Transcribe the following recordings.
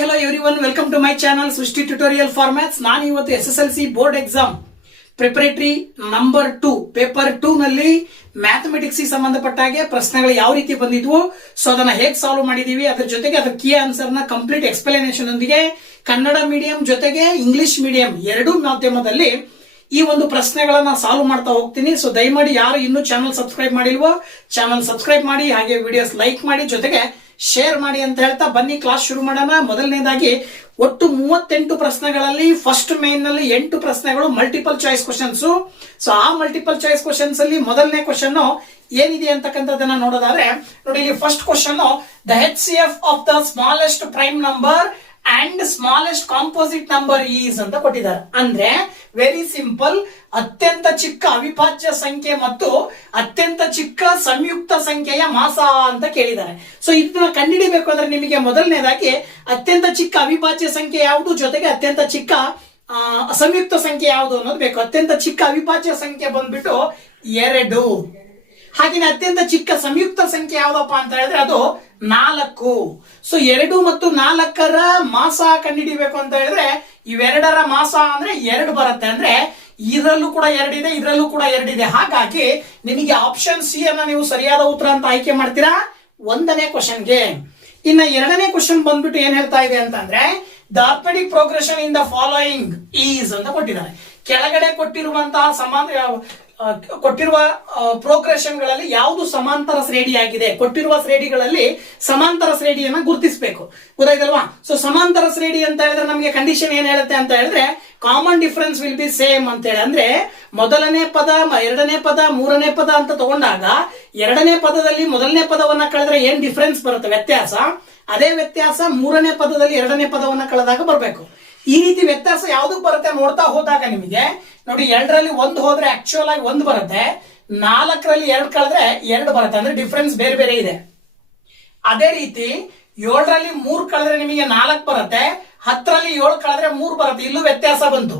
Hi hello everyone, welcome to my channel Srishti tutorial formats. ನಾನು ಇವತ್ತು SSLC board exam preparatory number 2 paper 2 ನಲ್ಲಿ mathematics ಸಂಬಂಧಪಟ್ಟ ಹಾಗೆ ಪ್ರಶ್ನೆಗಳು ಯಾವ ರೀತಿ ಬಂದಿದ್ವು, ಸೊ ಅದನ್ನ ಹೇಗೆ ಸಾಲ್ವ್ ಮಾಡಿದೀವಿ, ಅದ್ರ ಜೊತೆಗೆ ಅದರ ಕೀ ಆನ್ಸರ್ ನ ಕಂಪ್ಲೀಟ್ ಎಕ್ಸ್ಪ್ಲನೇಷನ್ ಒಂದಿಗೆ ಕನ್ನಡ ಮೀಡಿಯಂ ಜೊತೆಗೆ ಇಂಗ್ಲಿಷ್ ಮೀಡಿಯಂ ಎರಡೂ ಮಾಧ್ಯಮದಲ್ಲಿ ಈ ಒಂದು ಪ್ರಶ್ನೆಗಳನ್ನ ಸಾಲ್ವ್ ಮಾಡ್ತಾ ಹೋಗ್ತೀನಿ. ಸೊ ದಯಮಾಡಿ ಯಾರು ಇನ್ನೂ ಚಾನಲ್ ಸಬ್ಸ್ಕ್ರೈಬ್ ಮಾಡಿಲ್ವೋ ಚಾನಲ್ ಸಬ್ಸ್ಕ್ರೈಬ್ ಮಾಡಿ, ಹಾಗೆ ವಿಡಿಯೋಸ್ ಲೈಕ್ ಮಾಡಿ, ಜೊತೆಗೆ ಶೇರ್ ಮಾಡಿ ಅಂತ ಹೇಳ್ತಾ ಬನ್ನಿ ಕ್ಲಾಸ್ ಶುರು ಮಾಡೋಣ. ಮೊದಲನೇದಾಗಿ ಒಟ್ಟು 38 ಪ್ರಶ್ನೆಗಳಲ್ಲಿ ಫಸ್ಟ್ ಮೇನ್ ನಲ್ಲಿ 8 ಪ್ರಶ್ನೆಗಳು ಮಲ್ಟಿಪಲ್ ಚಾಯ್ಸ್ ಕ್ವಶನ್ಸ್. ಸೊ ಆ ಮಲ್ಟಿಪಲ್ ಚಾಯ್ಸ್ ಕ್ವಶನ್ಸ್ ಅಲ್ಲಿ ಮೊದಲನೇ ಕ್ವಶನ್ ಏನಿದೆ ಅಂತಕ್ಕಂಥದ್ದನ್ನ ನೋಡೋದಾದ್ರೆ ನೋಡಿ, ಇಲ್ಲಿ first question the HCF of the smallest prime number and smallest composite number is ಅಂತ ಕೊಟ್ಟಿದ್ದಾರೆ. ಅಂದ್ರೆ ವೆರಿ ಸಿಂಪಲ್, ಅತ್ಯಂತ ಚಿಕ್ಕ ಅವಿಭಾಜ್ಯ ಸಂಖ್ಯೆ ಮತ್ತು ಅತ್ಯಂತ ಚಿಕ್ಕ ಸಂಯುಕ್ತ ಸಂಖ್ಯೆಯ ಮಾಸ ಅಂತ ಕೇಳಿದ್ದಾರೆ. ಸೊ ಇದನ್ನ ಕಂಡುಹಿಡಿಬೇಕು ಅಂದ್ರೆ ನಿಮಗೆ ಮೊದಲನೇದಾಗಿ ಅತ್ಯಂತ ಚಿಕ್ಕ ಅವಿಭಾಜ್ಯ ಸಂಖ್ಯೆ ಯಾವುದು, ಜೊತೆಗೆ ಅತ್ಯಂತ ಚಿಕ್ಕ ಸಂಯುಕ್ತ ಸಂಖ್ಯೆ ಯಾವುದು ಅನ್ನೋದು ಬೇಕು. ಅತ್ಯಂತ ಚಿಕ್ಕ ಅವಿಭಾಜ್ಯ ಸಂಖ್ಯೆ ಬಂದ್ಬಿಟ್ಟು 2. ಹಾಗೆ ಅತ್ಯಂತ ಚಿಕ್ಕ ಸಂಯುಕ್ತ ಸಂಖ್ಯೆ ಯಾವ್ದಪ್ಪ ಅಂತ ಹೇಳಿದ್ರೆ ಅದು 4. ಸೊ 2 ಮತ್ತು 4ರ ಮಾಸ ಕಂಡುಹಿಡಿಬೇಕು ಅಂತ ಹೇಳಿದ್ರೆ ಇವೆರಡರ ಮಾಸ ಅಂದ್ರೆ 2 ಬರುತ್ತೆ. ಅಂದ್ರೆ ಇದರಲ್ಲೂ ಕೂಡ 2 ಇದೆ, ಇದರಲ್ಲೂ ಕೂಡ 2 ಇದೆ. ಹಾಗಾಗಿ ನಿಮಗೆ ಆಪ್ಷನ್ ಸಿ ಅನ್ನ ನೀವು ಸರಿಯಾದ ಉತ್ತರ ಅಂತ ಆಯ್ಕೆ ಮಾಡ್ತೀರಾ ಒಂದನೇ ಕ್ವಶನ್ಗೆ. ಇನ್ನ ಎರಡನೇ ಕ್ವಶನ್ ಬಂದ್ಬಿಟ್ಟು ಏನ್ ಹೇಳ್ತಾ ಇದೆ ಅಂತಂದ್ರೆ the arithmetic progression in the following is ಅಂತ ಕೊಟ್ಟಿದ್ದಾರೆ. ಕೆಳಗಡೆ ಕೊಟ್ಟಿರುವ ಪ್ರೋಗ್ರೆಷನ್ ಗಳಲ್ಲಿ ಯಾವುದು ಸಮಾಂತರ ಶ್ರೇಣಿ ಆಗಿದೆ, ಕೊಟ್ಟಿರುವ ಶ್ರೇಣಿಗಳಲ್ಲಿ ಸಮಾಂತರ ಶ್ರೇಣಿಯನ್ನ ಗುರುತಿಸಬೇಕು. ಗೊತ್ತಾಯ್ತಲ್ವಾ? ಸೊ ಸಮಾಂತರ ಶ್ರೇಣಿ ಅಂತ ಹೇಳಿದ್ರೆ ನಮಗೆ ಕಂಡೀಷನ್ ಏನ್ ಹೇಳುತ್ತೆ ಅಂತ ಹೇಳಿದ್ರೆ common difference will be same ಅಂತ ಹೇಳಿ. ಅಂದ್ರೆ ಮೊದಲನೇ ಪದ, ಎರಡನೇ ಪದ, ಮೂರನೇ ಪದ ಅಂತ ತಗೊಂಡಾಗ ಎರಡನೇ ಪದದಲ್ಲಿ ಮೊದಲನೇ ಪದವನ್ನ ಕಳೆದ್ರೆ ಏನ್ ಡಿಫರೆನ್ಸ್ ಬರುತ್ತೆ, ವ್ಯತ್ಯಾಸ, ಅದೇ ವ್ಯತ್ಯಾಸ ಮೂರನೇ ಪದದಲ್ಲಿ ಎರಡನೇ ಪದವನ್ನ ಕಳೆದಾಗ ಬರಬೇಕು. ಈ ರೀತಿ ವ್ಯತ್ಯಾಸ ಯಾವ್ದಕ್ ಬರುತ್ತೆ ನೋಡ್ತಾ ಹೋದಾಗ ನಿಮಗೆ ನೋಡಿ, 2ರಲ್ಲಿ 1 ಹೋದ್ರೆ ಆಕ್ಚುಯಲ್ ಆಗಿ 1 ಬರುತ್ತೆ, 4ರಲ್ಲಿ 2 ಕಳೆದ್ರೆ 2 ಬರುತ್ತೆ. ಅಂದ್ರೆ ಡಿಫರೆನ್ಸ್ ಬೇರೆ ಬೇರೆ ಇದೆ. ಅದೇ ರೀತಿ 7ರಲ್ಲಿ 3 ಕಳೆದ್ರೆ ನಿಮಗೆ 4 ಬರುತ್ತೆ, 10ರಲ್ಲಿ 7 ಕಳೆದ್ರೆ 3 ಬರುತ್ತೆ, ಇಲ್ಲೂ ವ್ಯತ್ಯಾಸ ಬಂತು.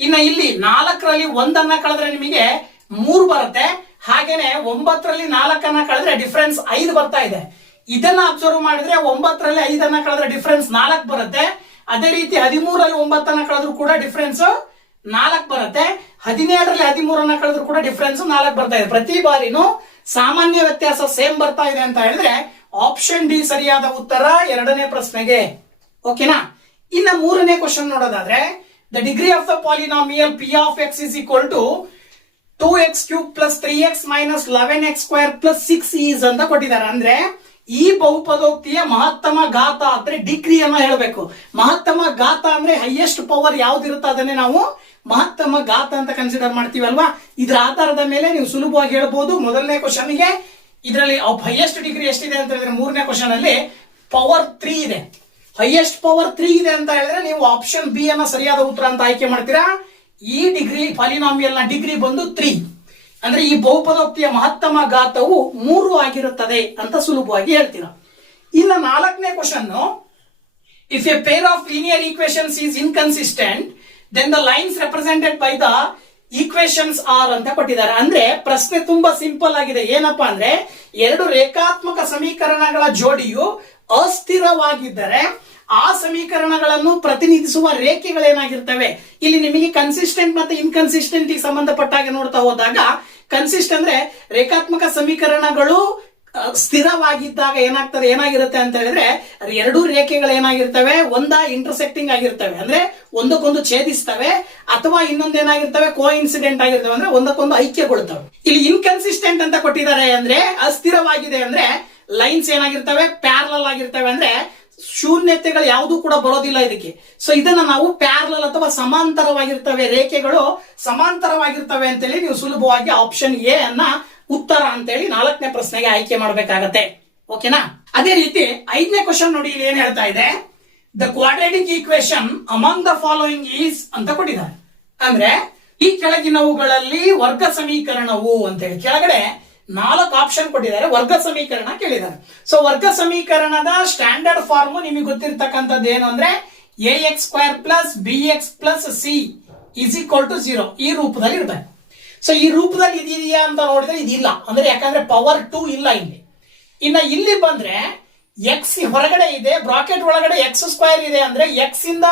ಇನ್ನು ಇಲ್ಲಿ 4ರಲ್ಲಿ 1 ಕಳೆದ್ರೆ ನಿಮಗೆ 3 ಬರುತ್ತೆ, ಹಾಗೇನೆ 9ರಲ್ಲಿ 4 ಕಳೆದ್ರೆ ಡಿಫರೆನ್ಸ್ 5 ಬರ್ತಾ ಇದೆ. ಇದನ್ನ ಅಬ್ಸರ್ವ್ ಮಾಡಿದ್ರೆ 9ರಲ್ಲಿ 5 ಕಳೆದ್ರೆ ಡಿಫರೆನ್ಸ್ 4 ಬರುತ್ತೆ. ಅದೇ ರೀತಿ 13ರಲ್ಲಿ 9 ಕಳೆದ್ರು ಕೂಡ ಡಿಫರೆನ್ಸ್ 4 ಬರುತ್ತೆ. 17ರಲ್ಲಿ 13 ಕಳೆದ್ರು ಕೂಡ ಡಿಫರೆನ್ಸ್ 4 ಬರ್ತಾ ಇದೆ. ಪ್ರತಿ ಬಾರಿನೂ ಸಾಮಾನ್ಯ ವ್ಯತ್ಯಾಸ ಸೇಮ್ ಬರ್ತಾ ಇದೆ ಅಂತ ಹೇಳಿದ್ರೆ ಆಪ್ಷನ್ ಡಿ ಸರಿಯಾದ ಉತ್ತರ ಎರಡನೇ ಪ್ರಶ್ನೆಗೆ. ಓಕೆನಾ? ಇನ್ನ ಮೂರನೇ ಕ್ವಶನ್ ನೋಡೋದಾದ್ರೆ the degree of the polynomial p of x is equal to 2x³ plus 3x minus 11x² plus 6 is ಅಂತ ಕೊಟ್ಟಿದ್ದಾರೆ. ಅಂದ್ರೆ ಈ ಬಹುಪದೋಕ್ತಿಯ ಮಹತ್ತಮ ಘಾತ ಅಂದ್ರೆ ಡಿಗ್ರಿಯನ್ನ ಹೇಳಬೇಕು. ಮಹತ್ತಮ ಘಾತ ಅಂದ್ರೆ ಹೈಯೆಸ್ಟ್ ಪವರ್ ಯಾವ್ದಿರುತ್ತೆ ಅದನ್ನೇ ನಾವು ಮಹತ್ತಮ ಘಾತ ಅಂತ ಕನ್ಸಿಡರ್ ಮಾಡ್ತೀವಲ್ವಾ. ಇದರ ಆಧಾರದ ಮೇಲೆ ನೀವು ಸುಲಭವಾಗಿ ಹೇಳ್ಬೋದು. ಮೊದಲನೇ ಕ್ವಶನ್ಗೆ ಇದರಲ್ಲಿ ಹೈಯೆಸ್ಟ್ ಡಿಗ್ರಿ ಎಷ್ಟಿದೆ ಅಂತ ಹೇಳಿದ್ರೆ ಮೂರನೇ ಕ್ವಶನ್ ಅಲ್ಲಿ ಪವರ್ 3 ಇದೆ. ಹೈಯೆಸ್ಟ್ ಪವರ್ 3 ಇದೆ ಅಂತ ಹೇಳಿದ್ರೆ ನೀವು ಆಪ್ಷನ್ ಬಿ ಅನ್ನ ಸರಿಯಾದ ಉತ್ತರ ಅಂತ ಆಯ್ಕೆ ಮಾಡ್ತೀರಾ. ಈ ಡಿಗ್ರಿ ಪಾಲಿನಾಮಿಯಲ್ ನ ಡಿಗ್ರಿ ಬಂದು 3. ಅಂದ್ರೆ ಈ ಬಹುಪದೋಕ್ತಿಯ ಮಹತ್ತಮ ಘಾತವು 3 ಆಗಿರುತ್ತದೆ ಅಂತ ಸುಲಭವಾಗಿ ಹೇಳ್ತೀರಾ. ಇನ್ನು ನಾಲ್ಕನೇ question, if a pair of linear equations is inconsistent then the lines represented by the equations are ಅಂತ ಕೊಟ್ಟಿದ್ದಾರೆ. ಅಂದ್ರೆ ಪ್ರಶ್ನೆ ತುಂಬಾ ಸಿಂಪಲ್ ಆಗಿದೆ. ಏನಪ್ಪಾ ಅಂದ್ರೆ ಎರಡು ರೇಖಾತ್ಮಕ ಸಮೀಕರಣಗಳ ಜೋಡಿಯು ಅಸ್ಥಿರವಾಗಿದ್ದರೆ ಆ ಸಮೀಕರಣಗಳನ್ನು ಪ್ರತಿನಿಧಿಸುವ ರೇಖೆಗಳೇನಾಗಿರ್ತವೆ. ಇಲ್ಲಿ ನಿಮಗೆ ಕನ್ಸಿಸ್ಟೆಂಟ್ ಮತ್ತೆ ಇನ್ಕನ್ಸಿಸ್ಟೆಂಟ್ ಸಂಬಂಧಪಟ್ಟಾಗ ನೋಡ್ತಾ ಹೋದಾಗ ಕನ್ಸಿಸ್ಟೆಂಟ್ ಅಂದ್ರೆ ರೇಖಾತ್ಮಕ ಸಮೀಕರಣಗಳು ಸ್ಥಿರವಾಗಿದ್ದಾಗ ಏನಾಗಿರುತ್ತೆ ಅಂತ ಹೇಳಿದ್ರೆ ಎರಡೂ ರೇಖೆಗಳು ಏನಾಗಿರ್ತವೆ, ಒಂದ ಇಂಟರ್ಸೆಕ್ಟಿಂಗ್ ಆಗಿರ್ತವೆ ಅಂದ್ರೆ ಒಂದಕ್ಕೊಂದು ಛೇದಿಸ್ತವೆ, ಅಥವಾ ಇನ್ನೊಂದೇನಾಗಿರ್ತವೆ ಕೋ ಇನ್ಸಿಡೆಂಟ್ ಆಗಿರ್ತವೆ ಅಂದ್ರೆ ಒಂದಕ್ಕೊಂದು ಐಕ್ಯಗೊಳ್ತವೆ. ಇಲ್ಲಿ ಇನ್ಕನ್ಸಿಸ್ಟೆಂಟ್ ಅಂತ ಕೊಟ್ಟಿದ್ದಾರೆ ಅಂದ್ರೆ ಅಸ್ಥಿರವಾಗಿದೆ ಅಂದ್ರೆ ಲೈನ್ಸ್ ಏನಾಗಿರ್ತವೆ ಪ್ಯಾರಲಲ್ ಆಗಿರ್ತವೆ, ಅಂದ್ರೆ ಶೂನ್ಯತೆಗಳು ಯಾವುದು ಕೂಡ ಬರೋದಿಲ್ಲ ಇದಕ್ಕೆ. ಸೊ ಇದನ್ನ ನಾವು ಪ್ಯಾರಲಲ್ ಅಥವಾ ಸಮಾಂತರವಾಗಿರ್ತವೆ, ರೇಖೆಗಳು ಸಮಾಂತರವಾಗಿರ್ತವೆ ಅಂತೇಳಿ ನೀವು ಸುಲಭವಾಗಿ ಆಪ್ಷನ್ ಎ ಅನ್ನ ಉತ್ತರ ಅಂತೇಳಿ ನಾಲ್ಕನೇ ಪ್ರಶ್ನೆಗೆ ಆಯ್ಕೆ ಮಾಡಬೇಕಾಗತ್ತೆ. ಓಕೆನಾ? ಅದೇ ರೀತಿ 5ನೇ ಕ್ವಶನ್ ನೋಡಿ, ಇಲ್ಲಿ ಏನ್ ಹೇಳ್ತಾ ಇದೆ, the quadratic equation among the following is ಅಂತ ಕೊಟ್ಟಿದ್ದಾರೆ. ಅಂದ್ರೆ ಈ ಕೆಳಗಿನವುಗಳಲ್ಲಿ ವರ್ಗ ಸಮೀಕರಣವು ಅಂತೇಳಿ ಕೆಳಗಡೆ 4 ಆಪ್ಷನ್ ಕೊಟ್ಟಿದ್ದಾರೆ. ವರ್ಗ ಸಮೀಕರಣ ಕೇಳಿದ್ದಾರೆ. ಸೊ ವರ್ಗ ಸಮೀಕರಣದ ಸ್ಟ್ಯಾಂಡರ್ಡ್ ಫಾರ್ಮ್ ನಿಮಗೆ ಗೊತ್ತಿರ್ತಕ್ಕಂಥದ್ದು ಏನು ಅಂದ್ರೆ ax² plus bx plus c is equal to 0 ಈ ರೂಪದಲ್ಲಿ ಇರ್ತಾರೆ. ಸೊ ಈ ರೂಪದಲ್ಲಿ ಇದೆಯಾ ಅಂತ ನೋಡಿದ್ರೆ ಇದಿಲ್ಲ. ಅಂದ್ರೆ ಯಾಕಂದ್ರೆ ಪವರ್ 2 ಇಲ್ಲ ಇಲ್ಲಿ. ಇನ್ನ ಇಲ್ಲಿ ಬಂದ್ರೆ ಎಕ್ಸ್ ಹೊರಗಡೆ ಇದೆ, ಬ್ರಾಕೆಟ್ ಒಳಗಡೆ ಎಕ್ಸ್ ಸ್ಕ್ವೇರ್ ಇದೆ ಅಂದ್ರೆ ಎಕ್ಸ್ ಇಂದ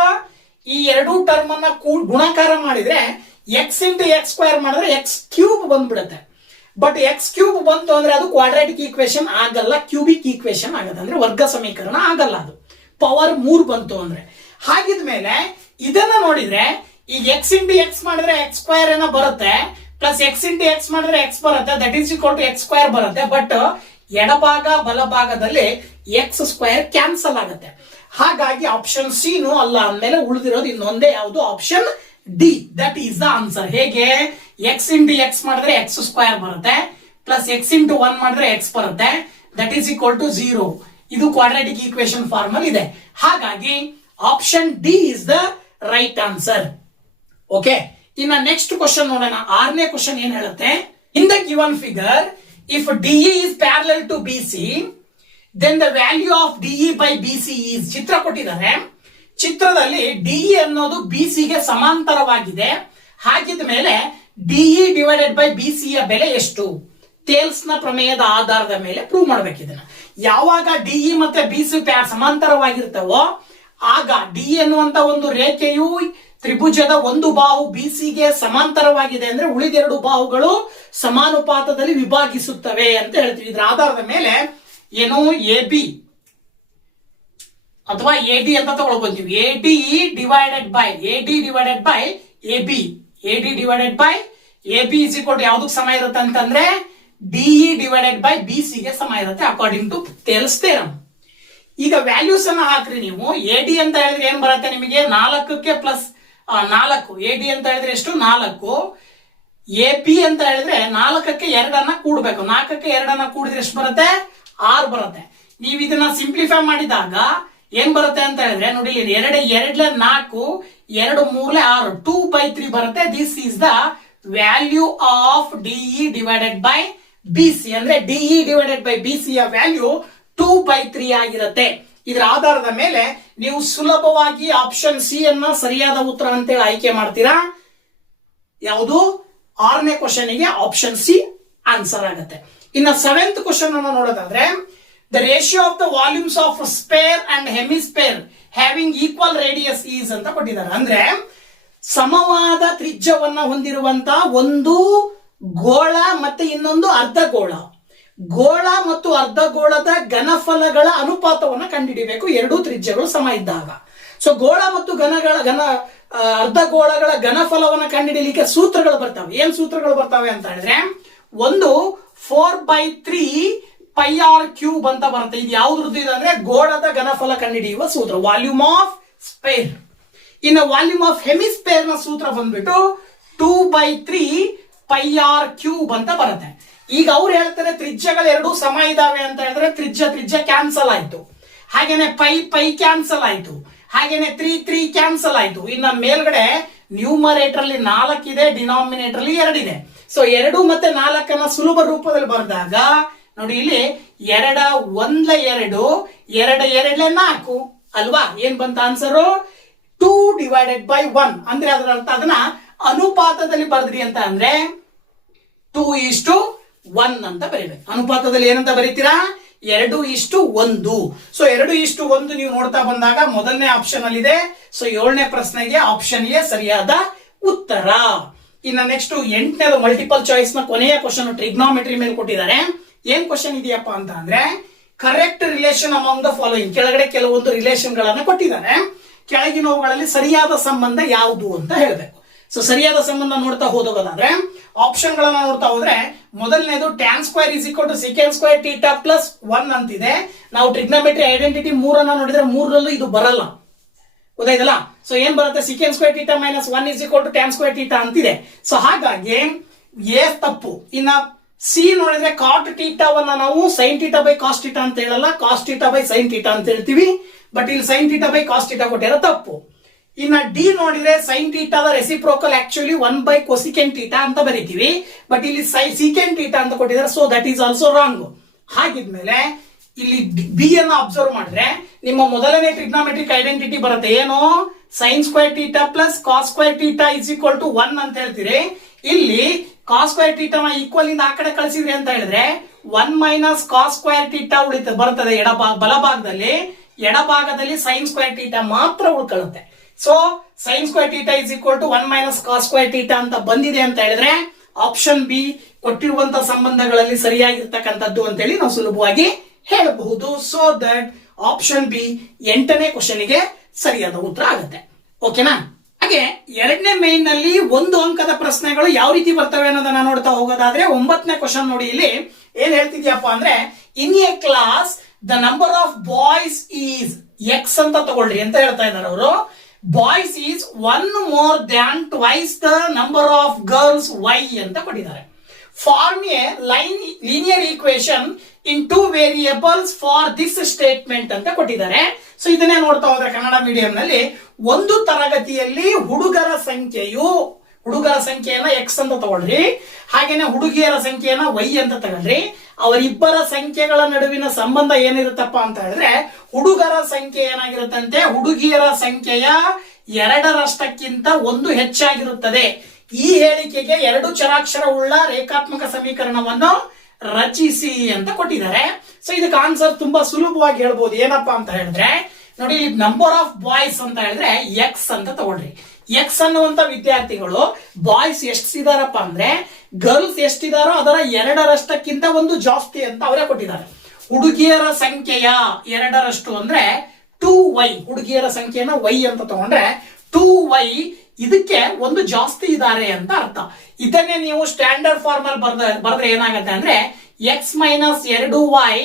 ಈ ಎರಡೂ ಟರ್ಮ್ ಅನ್ನ ಗುಣಾಕಾರ ಮಾಡಿದ್ರೆ ಎಕ್ಸ್ ಇಂಟು ಎಕ್ಸ್ ಸ್ಕ್ವೇರ್ ಮಾಡಿದ್ರೆ ಎಕ್ಸ್ ಕ್ಯೂಬ್ ಬಂದ್ಬಿಡುತ್ತೆ. ಬಟ್ ಎಕ್ಸ್ ಕ್ಯೂಬ್ ಬಂತು ಅಂದ್ರೆ ಅದು ಕ್ವಾಡ್ರಾಟಿಕ್ ಈಕ್ವೇಶನ್ ಆಗಲ್ಲ, ಕ್ಯೂಬಿಕ್ ಈಕ್ವೇಶನ್ ಆಗುತ್ತೆ, ಅಂದ್ರೆ ವರ್ಗ ಸಮೀಕರಣ ಆಗಲ್ಲ. ಅದು ಪವರ್ 3 ಬಂತು ಅಂದ್ರೆ. ಹಾಗಿದ್ಮೇಲೆ ಇದನ್ನ ನೋಡಿದ್ರೆ ಈಗ ಎಕ್ಸ್ ಇಂಟು ಎಕ್ಸ್ ಮಾಡಿದ್ರೆ ಎಕ್ಸ್ ಸ್ಕ್ವೇರ್ ಏನೋ ಬರುತ್ತೆ, ಪ್ಲಸ್ ಎಕ್ಸ್ ಇಂಟು ಎಕ್ಸ್ ಮಾಡಿದ್ರೆ ಎಕ್ಸ್ ಬರುತ್ತೆ, that is equal to x square ಬರುತ್ತೆ. ಬಟ್ ಎಡಭಾಗ ಬಲಭಾಗದಲ್ಲಿ ಎಕ್ಸ್ ಸ್ಕ್ವೇರ್ ಕ್ಯಾನ್ಸಲ್ ಆಗುತ್ತೆ. ಹಾಗಾಗಿ ಆಪ್ಷನ್ ಸಿ ನೂ ಅಲ್ಲ ಅಂದ್ಮೇಲೆ ಉಳಿದಿರೋದು ಇನ್ನೊಂದೇ ಯಾವುದು, option D, that is the answer. ಹೇಗೆ, ಎಕ್ಸ್ ಇಂಟು ಎಕ್ಸ್ ಮಾಡಿದ್ರೆ ಎಕ್ಸ್ ಸ್ಕ್ವೇರ್ ಬರುತ್ತೆ, ಪ್ಲಸ್ ಎಕ್ಸ್ ಇಂಟು 1 ಮಾಡಿದ್ರೆ ಎಕ್ಸ್ ಬರುತ್ತೆ, ದಟ್ ಈಸ್ ಈಕ್ವಲ್ ಟು 0. ಇದು ಕ್ವಾಡ್ರಾಟಿಕ್ ಈಕ್ವೇಶನ್ ಫಾರ್ಮ್ ಅಲ್ಲಿ ಇದೆ. ಹಾಗಾಗಿ option D is the right answer. Okay, ಇನ್ನ ನೆಕ್ಸ್ಟ್ ಕ್ವಶನ್ ನೋಡೋಣ. 6ನೇ ಕ್ವಶನ್ ಏನ್ ಹೇಳುತ್ತೆ, in the given figure if DE is parallel to BC then the value of DE by BC is. ಚಿತ್ರ ಕೊಟ್ಟಿದ್ದಾರೆ. ಚಿತ್ರದಲ್ಲಿ ಡಿಇ ಅನ್ನೋದು ಬಿಸಿಗೆ ಸಮಾಂತರವಾಗಿದೆ. ಹಾಗಿದ ಮೇಲೆ ಡಿಇ ಡಿವೈಡೆಡ್ ಬೈ ಬಿಸಿ ಯ ಬೆಲೆ ಎಷ್ಟು? ಟೇಲ್ಸ್ ನ ಪ್ರಮೇಯದ ಆಧಾರದ ಮೇಲೆ ಪ್ರೂವ್ ಮಾಡ್ಬೇಕು ಇದನ್ನ. ಯಾವಾಗ ಡಿಇ ಮತ್ತೆ ಬಿಸಿ ಸಮಾಂತರವಾಗಿರ್ತವೋ ಆಗ ಡಿಇ ಅನ್ನುವಂತ ಒಂದು ರೇಖೆಯು ತ್ರಿಭುಜದ ಒಂದು ಬಾಹು ಬಿಸಿಗೆ ಸಮಾಂತರವಾಗಿದೆ ಅಂದ್ರೆ ಉಳಿದೆರಡು ಬಾಹುಗಳು ಸಮಾನುಪಾತದಲ್ಲಿ ವಿಭಾಗಿಸುತ್ತವೆ ಅಂತ ಹೇಳ್ತೀವಿ. ಇದರ ಆಧಾರದ ಮೇಲೆ ಏನು ಎ ಬಿ ಅಥವಾ ಎ ಡಿ ಅಂತ ತಗೊಳ್ಬಹುದು ನೀವು. A D divided by A B, A D divided by A B is equal to ಯಾವ್ದಕ್ಕೆ ಸಮ ಇರುತ್ತೆ ಅಂತಂದ್ರೆ DE divided by B C ಗೆ ಸಮ ಇರುತ್ತೆ ಅಕಾರ್ಡಿಂಗ್ ಟು ಟೇಲ್ಸ್ ಥಿಯರಮ್. ಈಗ ವ್ಯಾಲ್ಯೂಸ್ ಅನ್ನ ಹಾಕ್ರಿ ನೀವು. ಎ ಡಿ ಅಂತ ಹೇಳಿದ್ರೆ ಏನ್ ಬರುತ್ತೆ ನಿಮಗೆ, 4ಕ್ಕೆ ಪ್ಲಸ್ 4. ಎ ಡಿ ಅಂತ ಹೇಳಿದ್ರೆ ಎಷ್ಟು, 4. ಎ ಪಿ ಅಂತ ಹೇಳಿದ್ರೆ 4ಕ್ಕೆ 2 ಕೂಡಬೇಕು. 4ಕ್ಕೆ 2 ಕೂಡಿದ್ರೆ ಎಷ್ಟು ಬರುತ್ತೆ, 6 ಬರುತ್ತೆ. ನೀವು ಇದನ್ನ ಸಿಂಪ್ಲಿಫೈ ಮಾಡಿದಾಗ ಏನ್ ಬರುತ್ತೆ ಅಂತ ಹೇಳಿದ್ರೆ ನೋಡಿ, 2 4, 2 3 6, 2/3 ಬರುತ್ತೆ. This is the value of DE divided by BC. ಅಂದ್ರೆ ಡಿಇ ಡಿವೈಡೆಡ್ ಬೈ ಬಿಸಿ ಯ ವ್ಯಾಲ್ಯೂ 2/3 ಆಗಿರುತ್ತೆ. ಇದರ ಆಧಾರದ ಮೇಲೆ ನೀವು ಸುಲಭವಾಗಿ ಆಪ್ಷನ್ ಸಿ ಅನ್ನ ಸರಿಯಾದ ಉತ್ತರ ಅಂತೇಳಿ ಆಯ್ಕೆ ಮಾಡ್ತೀರಾ. ಯಾವುದು, 6ನೇ ಕ್ವಶನ್ ಗೆ ಆಪ್ಷನ್ ಸಿ ಆನ್ಸರ್ ಆಗುತ್ತೆ. ಇನ್ನು 7th ಕ್ವಶನ್ ಅನ್ನು ನೋಡೋದಾದ್ರೆ, the ratio of the volumes of sphere and hemisphere having equal radius is ಅಂತ ಕೊಟ್ಟಿದ್ದಾರೆ. ಅಂದ್ರೆ ಸಮವಾದ ತ್ರಿಜ್ಯವನ್ನ ಹೊಂದಿರುವಂತ ಒಂದು ಗೋಳ ಮತ್ತೆ ಇನ್ನೊಂದು ಅರ್ಧಗೋಳ, ಗೋಳ ಮತ್ತು ಅರ್ಧಗೋಳದ ಘನಫಲಗಳ ಅನುಪಾತವನ್ನು ಕಂಡುಹಿಡಿಯಬೇಕು ಎರಡೂ ತ್ರಿಜ್ಯಗಳು ಸಮ ಇದ್ದಾಗ. ಸೊ ಗೋಳ ಮತ್ತು ಅರ್ಧಗೋಳಗಳ ಘನಫಲವನ್ನು ಕಂಡುಹಿಡಿಯಲಿಕ್ಕೆ ಸೂತ್ರಗಳು ಬರ್ತವೆ. ಏನ್ ಸೂತ್ರಗಳು ಬರ್ತವೆ ಅಂತ ಹೇಳಿದ್ರೆ, ಒಂದು 4/3 ಪೈ ಆರ್ ಕ್ಯೂಬ್ ಅಂತ ಬರುತ್ತೆ. ಇದು ಯಾವ್ದು ಇದೆ ಅಂದ್ರೆ ಗೋಳದ ಘನಫಲ ಕಂಡುಹಿಡಿಯುವ ಸೂತ್ರ, ವಾಲ್ಯೂಮ್ ಆಫ್ ಸ್ಪೇರ್. ಇನ್ನು ವಾಲ್ಯೂಮ್ ಆಫ್ ಹೆಮಿಸ್ಪೇರ್ ನ ಸೂತ್ರ ಬಂದ್ಬಿಟ್ಟು 2/3 ಪೈ ಆರ್ ಕ್ಯೂಬ್ ಅಂತ ಬರುತ್ತೆ. ಈಗ ಅವ್ರು ಹೇಳ್ತಾರೆ ತ್ರಿಜ್ಯಗಳು ಎರಡೂ ಸಮ ಇದಾವೆ ಅಂತ ಹೇಳಿದ್ರೆ ತ್ರಿಜ್ಯ ಕ್ಯಾನ್ಸಲ್ ಆಯ್ತು, ಹಾಗೇನೆ ಪೈ ಕ್ಯಾನ್ಸಲ್ ಆಯ್ತು, ಹಾಗೇನೆ 3 ಕ್ಯಾನ್ಸಲ್ ಆಯ್ತು. ಇನ್ನ ಮೇಲ್ಗಡೆ ನ್ಯೂಮರೇಟರ್ ಅಲ್ಲಿ 4 ಇದೆ, ಡಿನಾಮಿನೇಟರ್ ಅಲ್ಲಿ 2 ಇದೆ. ಸೊ 2 ಮತ್ತೆ 4 ಸುಲಭ ರೂಪದಲ್ಲಿ ಬರೆದಾಗ ನೋಡಿ, ಇಲ್ಲಿ 2 1 2 2 2 4 ಅಲ್ವಾ. ಏನ್ ಬಂತ ಆನ್ಸರು, 2/1. ಅಂದ್ರೆ ಅದರ ಅರ್ಥ ಅದನ್ನ ಅನುಪಾತದಲ್ಲಿ ಬರೆದ್ರಿ ಅಂತ ಅಂದ್ರೆ 2:1 ಅಂತ ಬರೀಬೇಕು. ಅನುಪಾತದಲ್ಲಿ ಏನಂತ ಬರೀತೀರಾ, 2:1. ಸೊ 2:1 ನೀವು ನೋಡ್ತಾ ಬಂದಾಗ ಮೊದಲನೇ ಆಪ್ಷನ್ ಅಲ್ಲಿ ಇದೆ. ಸೊ 7ನೇ ಪ್ರಶ್ನೆಗೆ ಆಪ್ಷನ್ ಎ ಸರಿಯಾದ ಉತ್ತರ. ಇನ್ನ ನೆಕ್ಸ್ಟ್ 8ನೇದು ಮಲ್ಟಿಪಲ್ ಚಾಯ್ಸ್ ನ ಕೊನೆಯ ಕ್ವಶನ್ ಟ್ರಿಗ್ನೋಮೆಟ್ರಿ ಮೇಲೆ ಕೊಟ್ಟಿದ್ದಾರೆ. ಏನ್ ಕ್ವಶನ್ ಇದೆಯಪ್ಪ ಅಂತ ಅಂದ್ರೆ, correct relation among the following. ಕೆಳಗಡೆ ಕೆಲವೊಂದು ರಿಲೇಷನ್ ಗಳನ್ನ ಕೊಟ್ಟಿದ್ದಾರೆ. ಕೆಳಗಿನವುಗಳಲ್ಲಿ ಸರಿಯಾದ ಸಂಬಂಧ ಯಾವುದು ಅಂತ ಹೇಳ್ಬೇಕು. ಸೊ ಸರಿಯಾದ ಸಂಬಂಧ ನೋಡ್ತಾ ಹೋದಾದ್ರೆ ಆಪ್ಷನ್ ಗಳನ್ನ ನೋಡ್ತಾ ಹೋದ್ರೆ, ಮೊದಲನೇದು tan square is equal to second square theta plus 1 ಅಂತಿದೆ. ನಾವು ಟ್ರಿಗ್ನೋಮೆಟ್ರಿ ಐಡೆಂಟಿಟಿ 3 ನೋಡಿದ್ರೆ 3ರಲ್ಲೂ ಇದು ಬರಲ್ಲ, ಗೊತ್ತಾಯ್ತಲ್ಲ. ಸೊ ಏನ್ ಬರುತ್ತೆ, second square theta minus 1 is equal to tan square theta ಅಂತಿದೆ. ಸೊ ಹಾಗಾಗಿ ಎ ತಪ್ಪು. ಇನ್ನ ಸಿ ನೋಡಿದ್ರೆ ಕಾಟ್ ಥೀಟಾವನ್ನ ನಾವು sine theta by cos theta ಅಂತ ಹೇಳಲ್ಲ, cos theta by sine theta ಅಂತ ಹೇಳ್ತೀವಿ. ಬಟ್ ಇಲ್ಲಿ sine theta by cos theta ಕೊಟ್ಟಿರೋ ತಪ್ಪು. ಇನ್ನ ಡಿ ನೋಡಿದ್ರೆ ಸೈನ್ ಥೀಟಾದ ರೆಸಿಪ್ರೋಕಲ್ ಆಕ್ಚುಲಿ 1 ಕೊಸಿಕೆಂಟ್ ಥೀಟಾ ಅಂತ ಬರೀತೀವಿ. ಬಟ್ ಇಲ್ಲಿ ಸೀಕೆಂಟ್ ಥೀಟಾ ಅಂತ ಕೊಟ್ಟಿದ್ದಾರೆ. So that is also wrong. ಹಾಗಿದ್ಮೇಲೆ ಇಲ್ಲಿ ಬಿ ಅನ್ನು ಅಬ್ಸರ್ವ್ ಮಾಡಿದ್ರೆ ನಿಮ್ಮ ಮೊದಲನೇ ಟ್ರಿಗ್ನೋಮೆಟ್ರಿಕ್ ಐಡೆಂಟಿಟಿ ಬರುತ್ತೆ. ಏನು, sin square theta plus cos square theta is equal to 1 ಅಂತ ಹೇಳ್ತೀರಿ. ಇಲ್ಲಿ ಕಾಸ್ ಸ್ಕ್ವೇರ್ ಥೀಟಾನ ಈಕ್ವಲ್ ಇಂದ ಆ ಕಡೆ ಕಳಿಸಿದ್ರಿ ಅಂತ ಹೇಳಿದ್ರೆ 1 ಮೈನಸ್ ಕಾಸ್ ಸ್ಕ್ವೇರ್ ಥೀಟಾ ಬರ್ತದೆ ಬಲಭಾಗದಲ್ಲಿ, ಎಡಭಾಗದಲ್ಲಿ ಸೈನ್ ಸ್ಕ್ವೇರ್ ಥೀಟಾ ಮಾತ್ರ ಉಳ್ಕೊಳ್ಳುತ್ತೆ. So sine square theta is equal to 1 minus cos square theta ಅಂತ ಬಂದಿದೆ ಅಂತ ಹೇಳಿದ್ರೆ ಆಪ್ಷನ್ ಬಿ ಕೊಟ್ಟಿರುವಂತಹ ಸಂಬಂಧಗಳಲ್ಲಿ ಸರಿಯಾಗಿರ್ತಕ್ಕಂಥದ್ದು ಅಂತೇಳಿ ನಾವು ಸುಲಭವಾಗಿ ಹೇಳಬಹುದು. ಸೊ ದಟ್ ಆಪ್ಷನ್ ಬಿ 8ನೇ ಕ್ವಶನ್ಗೆ ಸರಿಯಾದ ಉತ್ತರ ಆಗುತ್ತೆ. ಓಕೆನಾ? ಹಾಗೆ 2ನೇ ಮೇನ್ ನಲ್ಲಿ 1 ಅಂಕದ ಪ್ರಶ್ನೆಗಳು ಯಾವ ರೀತಿ ಬರ್ತವೆ ಅನ್ನೋದನ್ನ ನೋಡ್ತಾ ಹೋಗೋದಾದ್ರೆ 9ನೇ ಕ್ವಶನ್ ನೋಡಿ, ಇಲ್ಲಿ ಏನ್ ಹೇಳ್ತಿದ್ಯಪ್ಪ ಅಂದ್ರೆ in a class the number of boys is X ಅಂತ ತಗೊಳ್ರಿ ಅಂತ ಹೇಳ್ತಾ ಇದ್ದಾರೆ ಅವರು. Boys is 1 more than twice the number of girls y ಅಂತ ಕೊಟ್ಟಿದ್ದಾರೆ. Form a linear equation in 2 variables for this statement ಅಂತ ಕೊಟ್ಟಿದ್ದಾರೆ. ಸೊ ಇದನ್ನೇ ನೋಡ್ತಾ ಹೋದ್ರೆ ಕನ್ನಡ ಮೀಡಿಯಂ ನಲ್ಲಿ ಒಂದು ತರಗತಿಯಲ್ಲಿ ಹುಡುಗರ ಸಂಖ್ಯೆಯನ್ನ ಎಕ್ಸ್ ಅಂತ ತಗೊಳ್ರಿ, ಹಾಗೇನೆ ಹುಡುಗಿಯರ ಸಂಖ್ಯೆಯನ್ನ ವೈ ಅಂತ ತಗೊಳ್ರಿ. ಅವರಿಬ್ಬರ ಸಂಖ್ಯೆಗಳ ನಡುವಿನ ಸಂಬಂಧ ಏನಿರುತ್ತಪ್ಪ ಅಂತ ಹೇಳಿದ್ರೆ ಹುಡುಗರ ಸಂಖ್ಯೆ ಏನಾಗಿರುತ್ತಂತೆ, ಹುಡುಗಿಯರ ಸಂಖ್ಯೆಯ 2ರಷ್ಟಕ್ಕಿಂತ 1 ಹೆಚ್ಚಾಗಿರುತ್ತದೆ. ಈ ಹೇಳಿಕೆಗೆ 2 ಚರಾಕ್ಷರ ಉಳ್ಳ ರೇಖಾತ್ಮಕ ಸಮೀಕರಣವನ್ನು ರಚಿಸಿ ಅಂತ ಕೊಟ್ಟಿದ್ದಾರೆ. ಸೊ ಇದಕ್ಕೆ ಆನ್ಸರ್ ತುಂಬಾ ಸುಲಭವಾಗಿ ಹೇಳ್ಬೋದು. ಏನಪ್ಪಾ ಅಂತ ಹೇಳಿದ್ರೆ ನೋಡಿ, ನಂಬರ್ ಆಫ್ ಬಾಯ್ಸ್ ಅಂತ ಹೇಳಿದ್ರೆ ಎಕ್ಸ್ ಅಂತ ತಗೊಳ್ರಿ. ಎಕ್ಸ್ ಅನ್ನುವಂತ ವಿದ್ಯಾರ್ಥಿಗಳು ಬಾಯ್ಸ್ ಎಷ್ಟಿದಾರಪ್ಪ ಅಂದ್ರೆ ಗರ್ಲ್ಸ್ ಎಷ್ಟಿದಾರೋ ಅದರ 2ರಷ್ಟಕ್ಕಿಂತ 1 ಜಾಸ್ತಿ ಅಂತ ಅವರೇ ಕೊಟ್ಟಿದ್ದಾರೆ. ಹುಡುಗಿಯರ ಸಂಖ್ಯೆಯ 2ರಷ್ಟು ಅಂದ್ರೆ 2y, ಹುಡುಗಿಯರ ಸಂಖ್ಯೆನ y ಅಂತ ತಗೊಂಡ್ರೆ 2y, ಇದಕ್ಕೆ 1 ಜಾಸ್ತಿ ಇದ್ದಾರೆ ಅಂತ ಅರ್ಥ. ಇದನ್ನೇ ನೀವು ಸ್ಟ್ಯಾಂಡರ್ಡ್ ಫಾರ್ಮ್ ಅಲ್ಲಿ ಬರೆದ್ರೆ ಏನಾಗುತ್ತೆ ಅಂದ್ರೆ x minus 2y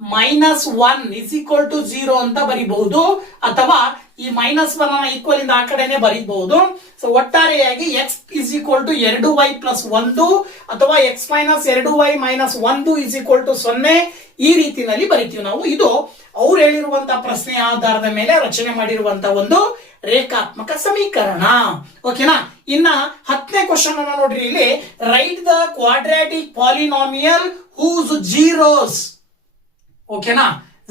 minus 1 is equal to 0 ಅಂತ ಬರೀಬಹುದು, ಅಥವಾ ಈ -1 ಈಕ್ವಲ್ ಇಂದ ಆ ಕಡೆನೆ ಬರೀಬಹುದು. ಸೊ ಒಟ್ಟಾರೆಯಾಗಿ x is equal to 2y plus 1 ಅಥವಾ x minus 2y minus 1 is equal to 0 ಈ ರೀತಿಯಲ್ಲಿ ಬರೀತೀವಿ ನಾವು. ಇದು ಅವ್ರು ಹೇಳಿರುವಂತಹ ಪ್ರಶ್ನೆಯ ಆಧಾರದ ಮೇಲೆ ರಚನೆ ಮಾಡಿರುವಂತಹ ಒಂದು ರೇಖಾತ್ಮಕ ಸಮೀಕರಣ. ಓಕೆನಾ? ಇನ್ನ 10ನೇ ಕ್ವಶನ್ ಅನ್ನ ನೋಡ್ರಿ, ಇಲ್ಲಿ write the quadratic polynomial whose zeros, ಓಕೆನಾ,